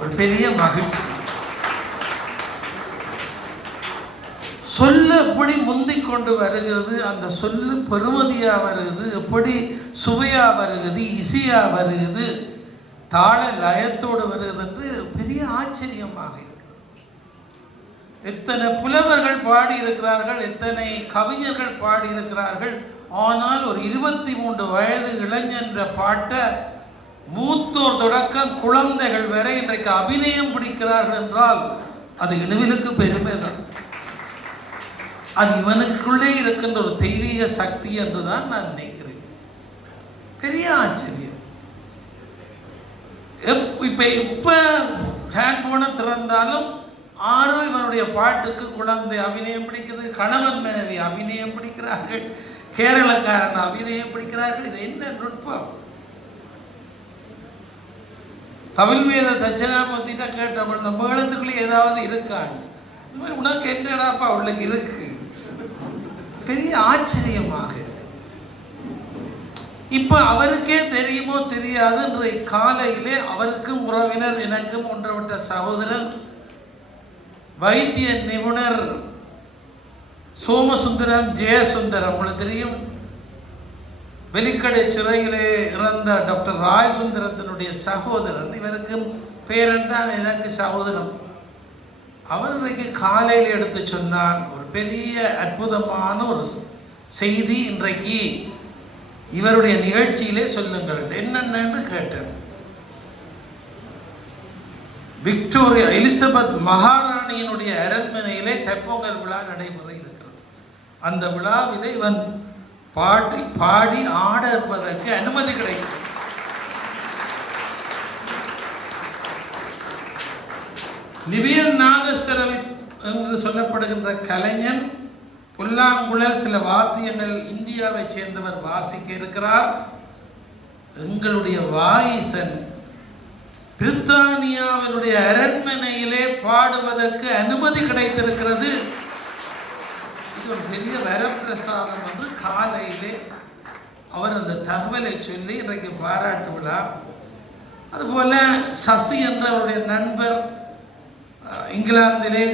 ஒரு பெரிய மகிழ்ச்சி. சொல்லு எப்படி முந்திக் கொண்டு வருகிறது, அந்த சொல்லு பெருமதியா வருகிறது, எப்படி சுவையா வருகிறது, இசையா வருகிறது, தாள லயத்தோடு வருகிறது என்று பெரிய ஆச்சரியமாக இருக்கிறது. எத்தனை புலவர்கள் பாடியிருக்கிறார்கள், எத்தனை கவிஞர்கள் பாடியிருக்கிறார்கள். ஆனால் ஒரு 23 வயது இளைஞன்ற பாட்டை மூத்தோர் தொடக்கம் குழந்தைகள் வரை இன்றைக்கு அபிநயம் பிடிக்கிறார்கள் என்றால் அது இளவிலுக்கு பெருமை தான். அது இவனுக்குள்ளே இருக்கின்ற ஒரு தெய்வீக சக்தி என்றுதான் நான் நினைக்கிறேன். பெரிய ஆச்சரியம். இப்ப ஹேண்ட் போன திறந்தாலும் ஆரோ இவனுடைய பாட்டுக்கு குழந்தை அபிநயம் பிடிக்கிறது, கணவன் மனைவி அபிநயம் பிடிக்கிறார்கள், கேரளக்காரன் அபிநயம் பிடிக்கிறார்கள். இது என்ன நுட்பம்? தமிழ் வேத தட்சிணாமூர்த்திட்ட கேட்டவன் நம்ம மேளத்துக்குள்ளே ஏதாவது இருக்கான், உனக்கு என்னடாப்பா உள்ளக்கு இருக்கு. பெரிய ஆச்சரியமாக இப்ப அவருக்கே தெரியுமோ தெரியாது. இன்றைய காலையிலே அவருக்கும் உறவினர், எனக்கும் ஒன்றவிட்ட சகோதரன் வைத்திய நிபுணர் சோமசுந்தரம் ஜெயசுந்தரம், உங்களுக்கு தெரியும், வெலிக்கடை சிறையிலே இறந்த டாக்டர் ராயசுந்தரத்தினுடைய சகோதரன். இவருக்கு பேரன் தான் எனக்கு சகோதரன். அவர் இன்றைக்கு காலையில் எடுத்து சொன்னார் ஒரு பெரிய அற்புதமான ஒரு செய்தி. இன்றைக்கு இவருடைய நிகழ்ச்சியிலே சொல்லுங்கள் என்னென்னு கேட்டேன். விக்டோரியா எலிசபெத் மகாராணியினுடைய அரண்மனையிலே தைப்பொங்கல் விழா நடைபெற இருக்கிறது. அந்த விழாவிலே இவன் பாடி ஆட இருப்பதற்கு அனுமதி கிடைக்கும். நிவியன் நாகஸ்வரம் என்று சொல்லப்படுகின்ற கலைஞன் புல்லாங்குழல் சில வாத்தியங்கள் இந்தியாவை சேர்ந்தவர் வாசிக்க இருக்கிறார். எங்களுடைய வாயிசன் பிரித்தானியாவினுடைய அரண்மனையிலே பாடுவதற்கு அனுமதி கிடைத்திருக்கிறது. இது ஒரு பெரிய வரப்பிரசாதம் என்று காலையிலே அவர் அந்த தகவலை சொல்லி இன்றைக்கு பாராட்டு விழா. அதுபோல சசி என்ற அவருடைய நண்பர் இங்கிலாந்திலே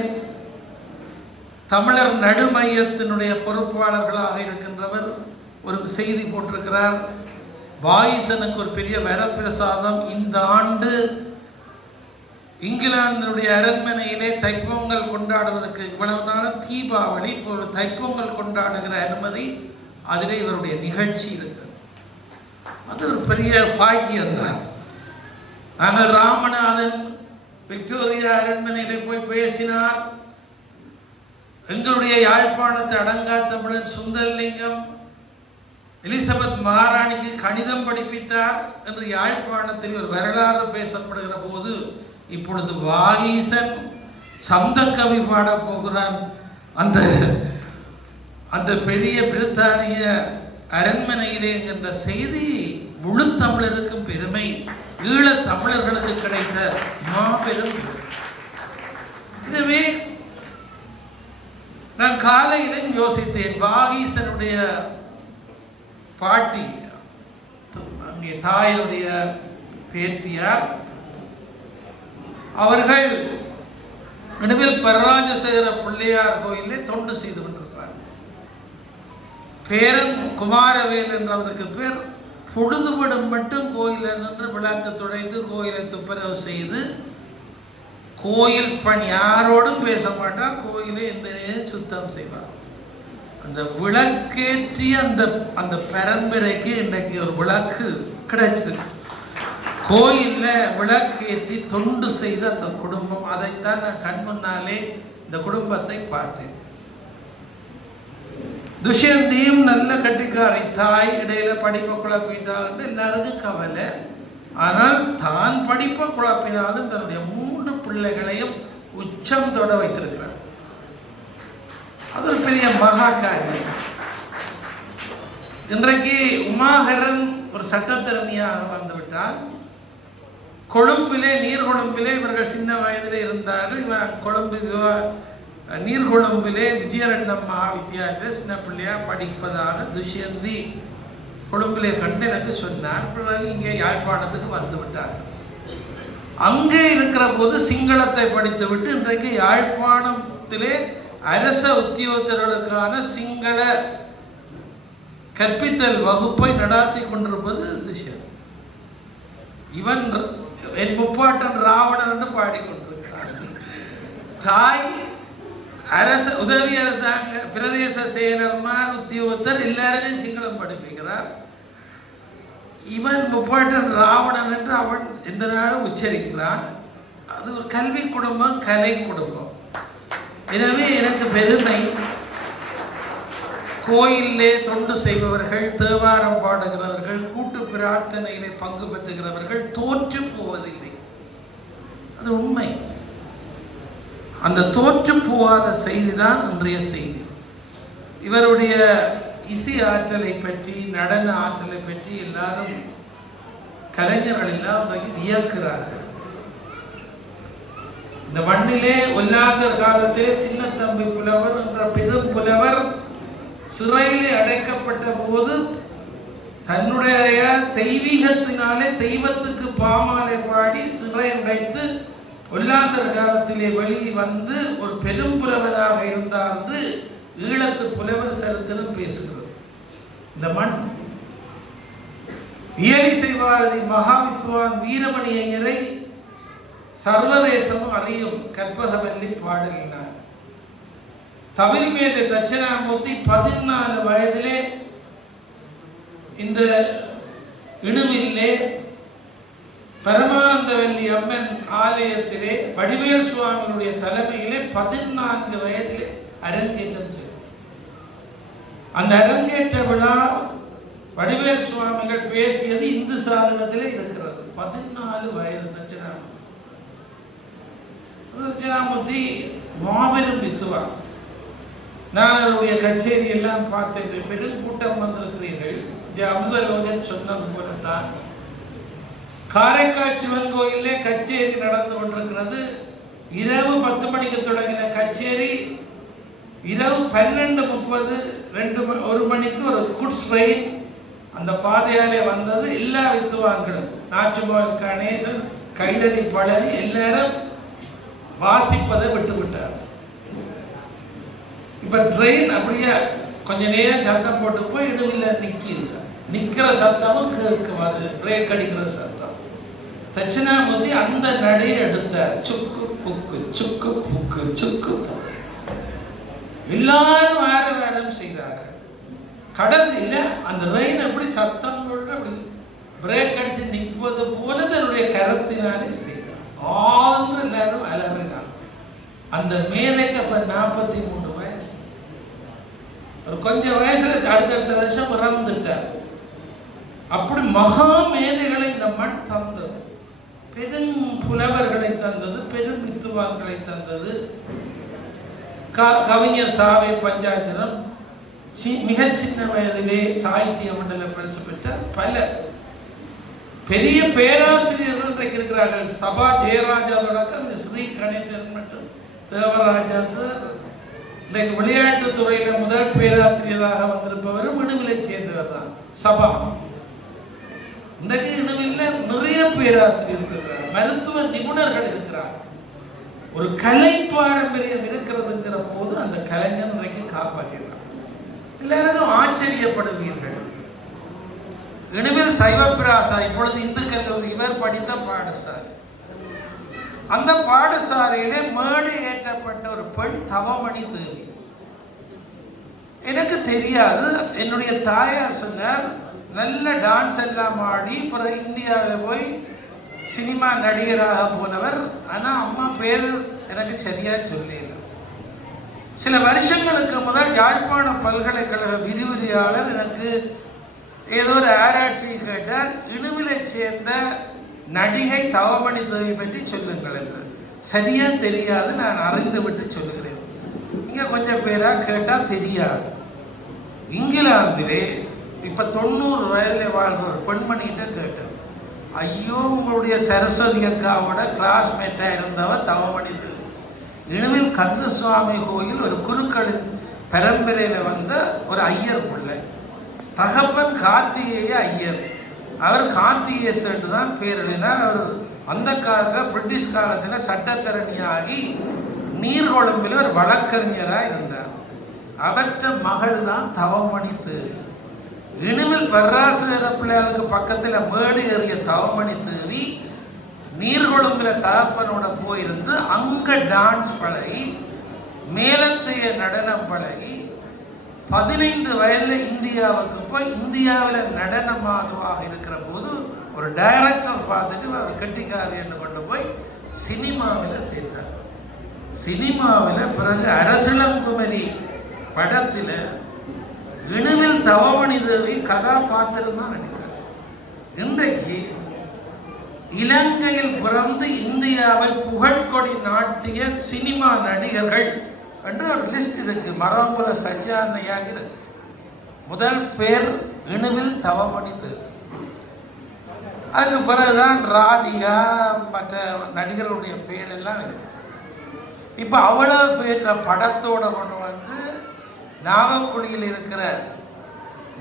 தமிழர் நடுமையத்தினுடைய பொறுப்பாளர்களாக இருக்கின்றவர் ஒரு செய்தி போட்டிருக்கிறார். வாயிசனுக்கு ஒரு பெரிய வரப்பிரசாதம். இந்த ஆண்டு இங்கிலாந்தினுடைய அரண்மனையிலே தைப்பொங்கல் கொண்டாடுவதற்கு இவ்வளவு நாள் தீபாவளி, இப்போ ஒரு தைப்பொங்கல் கொண்டாடுகிற அனுமதி, அதிலே இவருடைய நிகழ்ச்சி இருக்கு. அது ஒரு பெரிய பாக்கியம்தான். நாங்கள் ராமநாதன் விக்டோரியா அரண்மனையிலே போய் பேசினார். எங்களுடைய யாழ்ப்பாணத்தை அடங்கா தமிழன் சுந்தரலிங்கம் எலிசபெத் மகாராணிக்கு கணிதம் படிப்பித்தார் என்று யாழ்ப்பாணத்தில் ஒரு வரலாறு பேசப்படுகிற போது இப்பொழுது வாகீசன் சந்தக்கவி பாட போகிறான். அந்த பெரிய பிரித்தானிய அரண்மனையிலே என்கின்ற செய்தி முழு தமிழருக்கும் பெருமை, ஈழ தமிழர்களுக்கு கிடைத்த மாபெரும். எனவே நான் காலையிலும் யோசித்தேன், வாகீசனுடைய பாட்டி அங்கே தாயுடைய பேத்தியார் அவர்கள் நடுவில் பரராஜசேகர பிள்ளையார் கோயிலே தொண்டு செய்து கொண்டிருக்கிறார். பேரன் குமாரவேல் என்றவருக்கு பேர். பொழுதுபடும் மட்டும் கோயிலில் நின்று விளக்கு துடைத்து கோயிலை துப்புரவு செய்து கோயில் பணி யாரோடும் பேச மாட்டார், கோயிலை எந்த நேரம் சுத்தம் செய்வார். அந்த விளக்கேற்றிய அந்த பரம்பரைக்கு இன்றைக்கு ஒரு விளக்கு கிடைச்சிருக்கு. கோயிலில் விளக்கேற்றி தொண்டு செய்த அந்த குடும்பம், அதைத்தான் நான் கண் முன்னாலே இந்த குடும்பத்தை பார்த்தேன். துஷ்யந்தியும் நல்ல கட்டிக்காரை தாய், இடையில படிப்பை குழப்பிட்டால் எல்லாருக்கும் கவலை. ஆனால் தான் படிப்பை குழப்பினாலும் தன்னுடைய 3 பிள்ளைகளையும் உச்சம் தொட வைத்திருக்கிறார். அது ஒரு பெரிய மகா காரியம். இன்றைக்கு உமாகரன் ஒரு சட்டத்திறமையாக வந்துவிட்டால், கொழும்பிலே நீர்கொழும்பிலே இவர்கள் சின்ன வயதில் இருந்தார்கள். இவன் கொழும்பு நீர்கொழும்பிலே விஜயரண்டம் மகா வித்தியாலயத்தில் சின்ன பிள்ளையா படிப்பதாக துஷ்யந்தி கொழும்பிலே கண்டு எனக்கு சொன்னார். பிறகு இங்கே யாழ்ப்பாணத்துக்கு வந்து விட்டார். அங்கே இருக்கிற போது சிங்களத்தை படித்து விட்டு இன்றைக்கு யாழ்ப்பாணத்திலே அரச உத்தியோகத்தர்களுக்கான சிங்கள கற்பித்தல் வகுப்பை நடாத்தி கொண்டிருப்பது துஷ்யந்தி. இவன் என் முப்பாட்டன் ராவணன் என்று பாடிக்கொண்டிருக்கிறார். தாய் அரச உதவி அரசாங்க பிரதேச செயலர்மார் உத்தியோகத்தர் எல்லாருக்கும் சிங்களம் படிப்பிக்கிறார். இவன் முப்பாட்டன் ராவணன் என்று அவன் எந்த நாளும் உச்சரிக்கிறான். அது ஒரு கல்வி குடும்பம், கலை குடும்பம். எனவே எனக்கு பெருமை, கோயிலே தொண்டு செய்பவர்கள், தேவாரம் பாடுகிறவர்கள், கூட்டு பிரார்த்தனையிலே பங்கு பெற்றுகிறவர்கள் தோற்று போவதில்லை. அது உண்மை. அந்த தோற்று போகாத செய்தி தான் இன்றைய செய்தி. இவருடைய இசை ஆற்றலை பற்றி, நடன ஆற்றலை பற்றி எல்லாரும் கலைஞர்கள் எல்லாம் வியக்கிறார்கள். இந்த மண்ணிலே ஒல்லாதர் காலத்திலே சின்ன தம்பி புலவர் என்ற பெரும் புலவர் சிறையிலே அடைக்கப்பட்ட போது தன்னுடைய தெய்வீகத்தினாலே தெய்வத்துக்கு பாமாலை பாடி சிறை உடைத்து ஒல்லாந்தர் காலத்திலே வெளியே வந்து ஒரு பெரும் புலவராக இருந்தார் என்று ஈழத்து புலவர் சரித்திரம் பேசுகிறது. இந்த மண் இயலிசை பாரதி மகாவித்வான் வீரமணி ஐயரை சர்வதேசமும் அறியும் கற்பகவல்லி பாடலினார். தமிழ் மேதை தட்சிணாமூர்த்தி 14 வயதிலே இந்த இணுவிலே பரமானந்தவல்லி அம்மன் ஆலயத்திலே வடிவேல் சுவாமிகளுடைய தலைமையிலே 14 வயதிலே அரங்கேற்றம் செய்தார். அந்த அரங்கேற்ற விழா வடிவேல் சுவாமிகள் பேசியது இந்து சாதனத்திலே இருக்கிறது. 14 வயது தட்சிணாமூர்த்தி மாபெரும் வித்துவான். நான் அவருடைய கச்சேரி எல்லாம் பார்த்தேன். பெரும் கூட்டம் வந்திருக்கிறீர்கள். அமுதலோகன் சொன்னது போலத்தான் காரைக்கால் சிவன் கோயிலே கச்சேரி நடந்து கொண்டிருக்கிறது. இரவு 10 மணிக்கு தொடங்கின கச்சேரி இரவு 12:30 1 மணிக்கு ஒரு குட்ஸ் ட்ரெயின் அந்த பாதையாலே வந்தது. எல்லா வித்துவான்களும் நாச்சுமோகன் கணேசன், கைதறி பழனி எல்லாரும் வாசிப்பதை விட்டுவிட்டார். இப்ப ட்ரெயின் அப்படியே கொஞ்ச நேரம் சத்தம் போட்டு போய் இடுவில்ல நிக்கிற சத்தமும் கேட்குவாது, பிரேக் அடிக்கிற சத்தம். தட்சிணாமூர்த்தி அந்த நடையை எடுத்தார். சுக்கு புக்கு சுக்கு புக்கு சுக்கு புக்கு. எல்லாரும் வேற வேறம் செய்தார்கள். கடைசியில அந்த ரெயின் எப்படி சத்தம் போட்டு அப்படி பிரேக் அடிச்சு நிற்பது போல தன்னுடைய கரத்தினாலே செய்தார். ஆழ்ந்து எல்லாரும் அலறினார். அந்த மேலைக்கு அப்ப 43 வயசு. ஒரு கொஞ்சம் வயசுல அடுத்த வருஷம் இறந்துட்டார். அப்படி மகா மேதைகளை இந்த மண் தந்தது, பெரும் புலவர்களை தந்தது, பெரும் வித்துவான்களை தந்தது. கவிஞர் சாவை பஞ்சாச்சரம் மிக சின்ன வயதிலே சாகித்ய மண்டல பரிசு பெற்ற பல பெரிய பேராசிரியர்கள் இன்றைக்கு இருக்கிறார்கள். சபா ஜெயராஜா தொடக்கம் ஸ்ரீ கணேசன் மற்றும் தேவராஜா சார். இன்றைக்கு விளையாட்டுத் துறையில முதல் பேராசிரியராக வந்திருப்பவரும் இணுவிலை சேர்ந்தவர் தான் சபா. இன்றைக்கு இணுவில் நிறைய பேராசிரியர்கள் இருக்கிறார், மருத்துவ நிபுணர்கள் இருக்கிறார். ஒரு கலை பாரம்பரியம் இருக்கிறதுங்கிற போது அந்த கலைஞர் இன்றைக்கு காப்பாற்றினார். எல்லாரும் ஆச்சரியப்படுவீர்கள். இணுவில் சைவப்பிராசா இப்பொழுது இந்து கல்லூரி இவர் படித்த பாடசாலை. அந்த பாடசாலையிலே மேடை ஏற்றப்பட்ட ஒரு பெண் தவமணி தேவி. எனக்கு தெரியாது. என்னுடைய தாயார் சொன்னார், நல்ல டான்ஸ் எல்லாம் ஆடி பிறகு இந்தியாவில் போய் சினிமா நடிகராக போனவர். ஆனால் அம்மா பேர் எனக்கு சரியா சொல்லல. சில வருஷங்களுக்கு முதல் யாழ்ப்பாண பல்கலைக்கழக விரிவுரையாளர் எனக்கு ஏதோ ஒரு ஆராய்ச்சியை கேட்டார், இணுவிலை சேர்ந்த நடிகை தவமணி தேவி பற்றி சொல்லுங்கள் என்று. சரியா தெரியாது, நான் அறிந்து விட்டு சொல்லுகிறேன். இங்கே கொஞ்சம் பேராக கேட்டால் தெரியாது. இங்கிலாந்திலே இப்போ 90 வயதில் வாழ்கிற ஒரு பெண்மணிகிட்ட கேட்டேன், ஐயோ உங்களுடைய சரஸ்வதி அக்காவோட கிளாஸ்மேட்டாக இருந்தவர் தவமணிது இனிமேல் கந்தசுவாமி கோயில் ஒரு குருக்களின் பரம்பரையில் வந்த ஒரு ஐயர் பிள்ளை, தகப்பன் கார்த்திகேய ஐயர், அவர் கார்த்திகேசன் தான் பேரிடினார். அவர் அந்த காலத்தில் பிரிட்டிஷ் காலத்தில் சட்டத்தரணியாகி நீர்கொழும்பில் ஒரு வழக்கறிஞராக இருந்தார். அவற்ற மகள் தான் தவமணி தேவி. இனிமேல் பராசர பிள்ளைகளுக்கு பக்கத்தில் மேடு ஏறிய தவமணி தேவி நீர்கொழும்பில் தகப்பனோட போயிருந்து அங்கே டான்ஸ் பழகி மேலத்தைய நடனம் பழகி 15 வயதில் இந்தியாவுக்கு போய் இந்தியாவில் நடனமாடுவாக இருக்கிற போது ஒரு டைரக்டர் பார்த்துட்டு அவர் கெட்டிக்காரி என்று கொண்டு போய் சினிமாவில் சேர்த்தார். சினிமாவில் பிறகு அரசலங்குமரி படத்தில் இனிமேல் தவமணி தேவி கதாபாத்திரம் தான் நடிக்கிறார். இன்றைக்கு இலங்கையில் பிறந்து இந்தியாவில் புகழ்கொடி நாட்டிய சினிமா நடிகர்கள் என்று ஒரு லிஸ்ட் இருக்கு. மரம்புல சச்சியானையாக முதல் பேர் இனிவில் தவமணி தேவி. அதுக்கு பிறகுதான் ராதிகா மற்ற நடிகர்களுடைய பேர் எல்லாம் இருக்கு. இப்போ அவ்வளவு பேர் படத்தோட கொண்டு வந்து நாவக்குடியில் இருக்கிற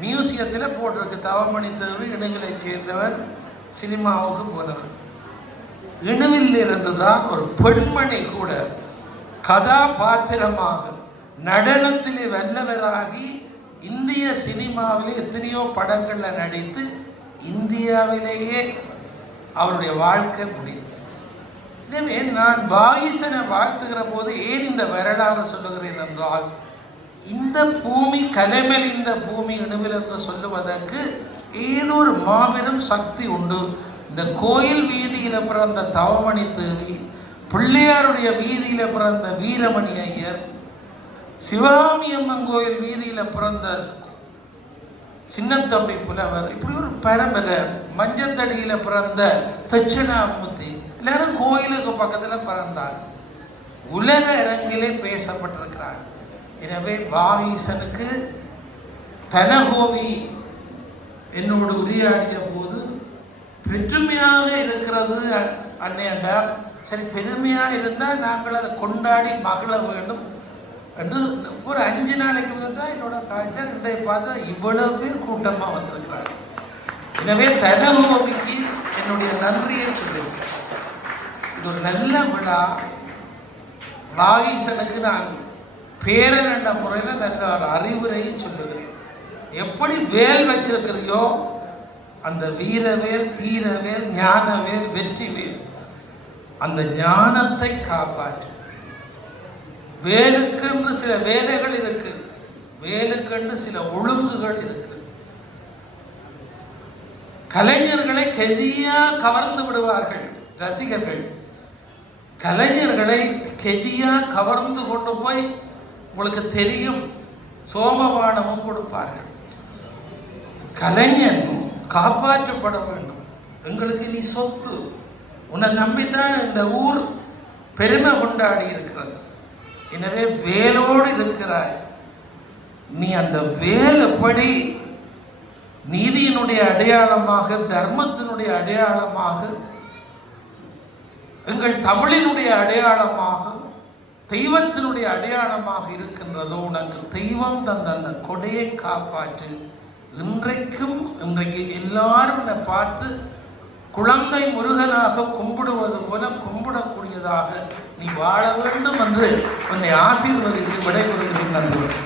மியூசியத்தில் போட்டிருக்கு, தவமணி தேவி இணுவிலை சேர்ந்தவர், சினிமாவுக்கு போனவர். இணுவில் இருந்துதான் ஒரு பெண்மணி கூட கதாபாத்திரமாக நடனத்திலே வல்லவராகி இந்திய சினிமாவிலே எத்தனையோ படங்களில் நடித்து இந்தியாவிலேயே அவருடைய வாழ்க்கை முடியும். எனவே நான் வாயிசனை வாழ்த்துகிற போது ஏன் இந்த வரலாறு சொல்லுகிறேன் என்றால், இந்த பூமி கலைமல் இந்த பூமி இணுவில் என்று சொல்லுவதற்கு ஏதோ ஒரு மாபெரும் சக்தி உண்டு. இந்த கோயில் வீதியில் பிறந்த தவமணி தேவி, பிள்ளையாருடைய வீதியில் பிறந்த வீரமணி ஐயர், சிவகாமி அம்மன் கோயில் வீதியில் பிறந்த சின்னத்தம்பி புலவர், இப்படி ஒரு பரம்பரை, மஞ்சத்தடியில் பிறந்த தட்சிணாமூர்த்தி, எல்லாரும் கோயிலுக்கு பக்கத்தில் பிறந்தார். உலக அரங்கிலே பேசப்பட்டிருக்கிறார். எனவே வாகீசனுக்கு தனகோவி என்னோடு உரையாடிய போது பெருமையாக இருக்கிறது அன்னையண்டா. சரி, பெருமையாக இருந்தால் நாங்கள் அதை கொண்டாடி மகிழ வேண்டும் என்று ஒரு 5 நாளைக்கு தான் என்னோட காய்ச்ச இன்றைய பார்த்தா இவ்வளவு பேர் கூட்டமாக வந்திருக்கிறார். எனவே தனகோவிக்கு என்னுடைய நன்றியை சொல்லியிருக்கேன். இது ஒரு நல்ல விழா. வாகீசனுக்கு நான் பேரன் என்ற முறையில் நல்ல ஒரு அறிவுரையும் சொல்லுகிறேன். எப்படி வேல் வச்சிருக்கிறியோ அந்த வீரவேல், தீரவேல், ஞானவேல், வெற்றிவேல், அந்த ஞானத்தை காப்பாற்று. வேலுக்கென்று சில வேலைகள் இருக்கு, வேலுக்கென்று சில ஒழுங்குகள் இருக்கு. கலைஞர்களை கெதியா கவர்ந்து விடுவார்கள் ரசிகர்கள். கலைஞர்களை கெதியா கவர்ந்து கொண்டு போய் உங்களுக்கு தெரியும் சோமபானமும் கொடுப்பார்கள். கலைஞனும் காப்பாற்றப்பட வேண்டும். எங்களுக்கு நீ சொத்து, உன்னை நம்பித்தான் இந்த ஊர் பெருமை கொண்டாடி இருக்கிறது. எனவே வேலோடு இருக்கிறாய். நீ அந்த வேல் எப்படி நீதியினுடைய அடையாளமாக, தர்மத்தினுடைய அடையாளமாக, எங்கள் தமிழினுடைய அடையாளமாக, தெய்வத்தினுடைய அடையாளமாக இருக்கின்றதோ, உனக்கு தெய்வம் தந்த அந்த கொடையை காப்பாற்று. இன்றைக்கு எல்லாரும் என்னை பார்த்து குழந்தை முருகனாக கும்பிடுவது போல கும்பிடக்கூடியதாக நீ வாழ வேண்டும் என்று உன்னை ஆசீர்வதித்து விடைபெறுகிறேன் நண்பர்கள்.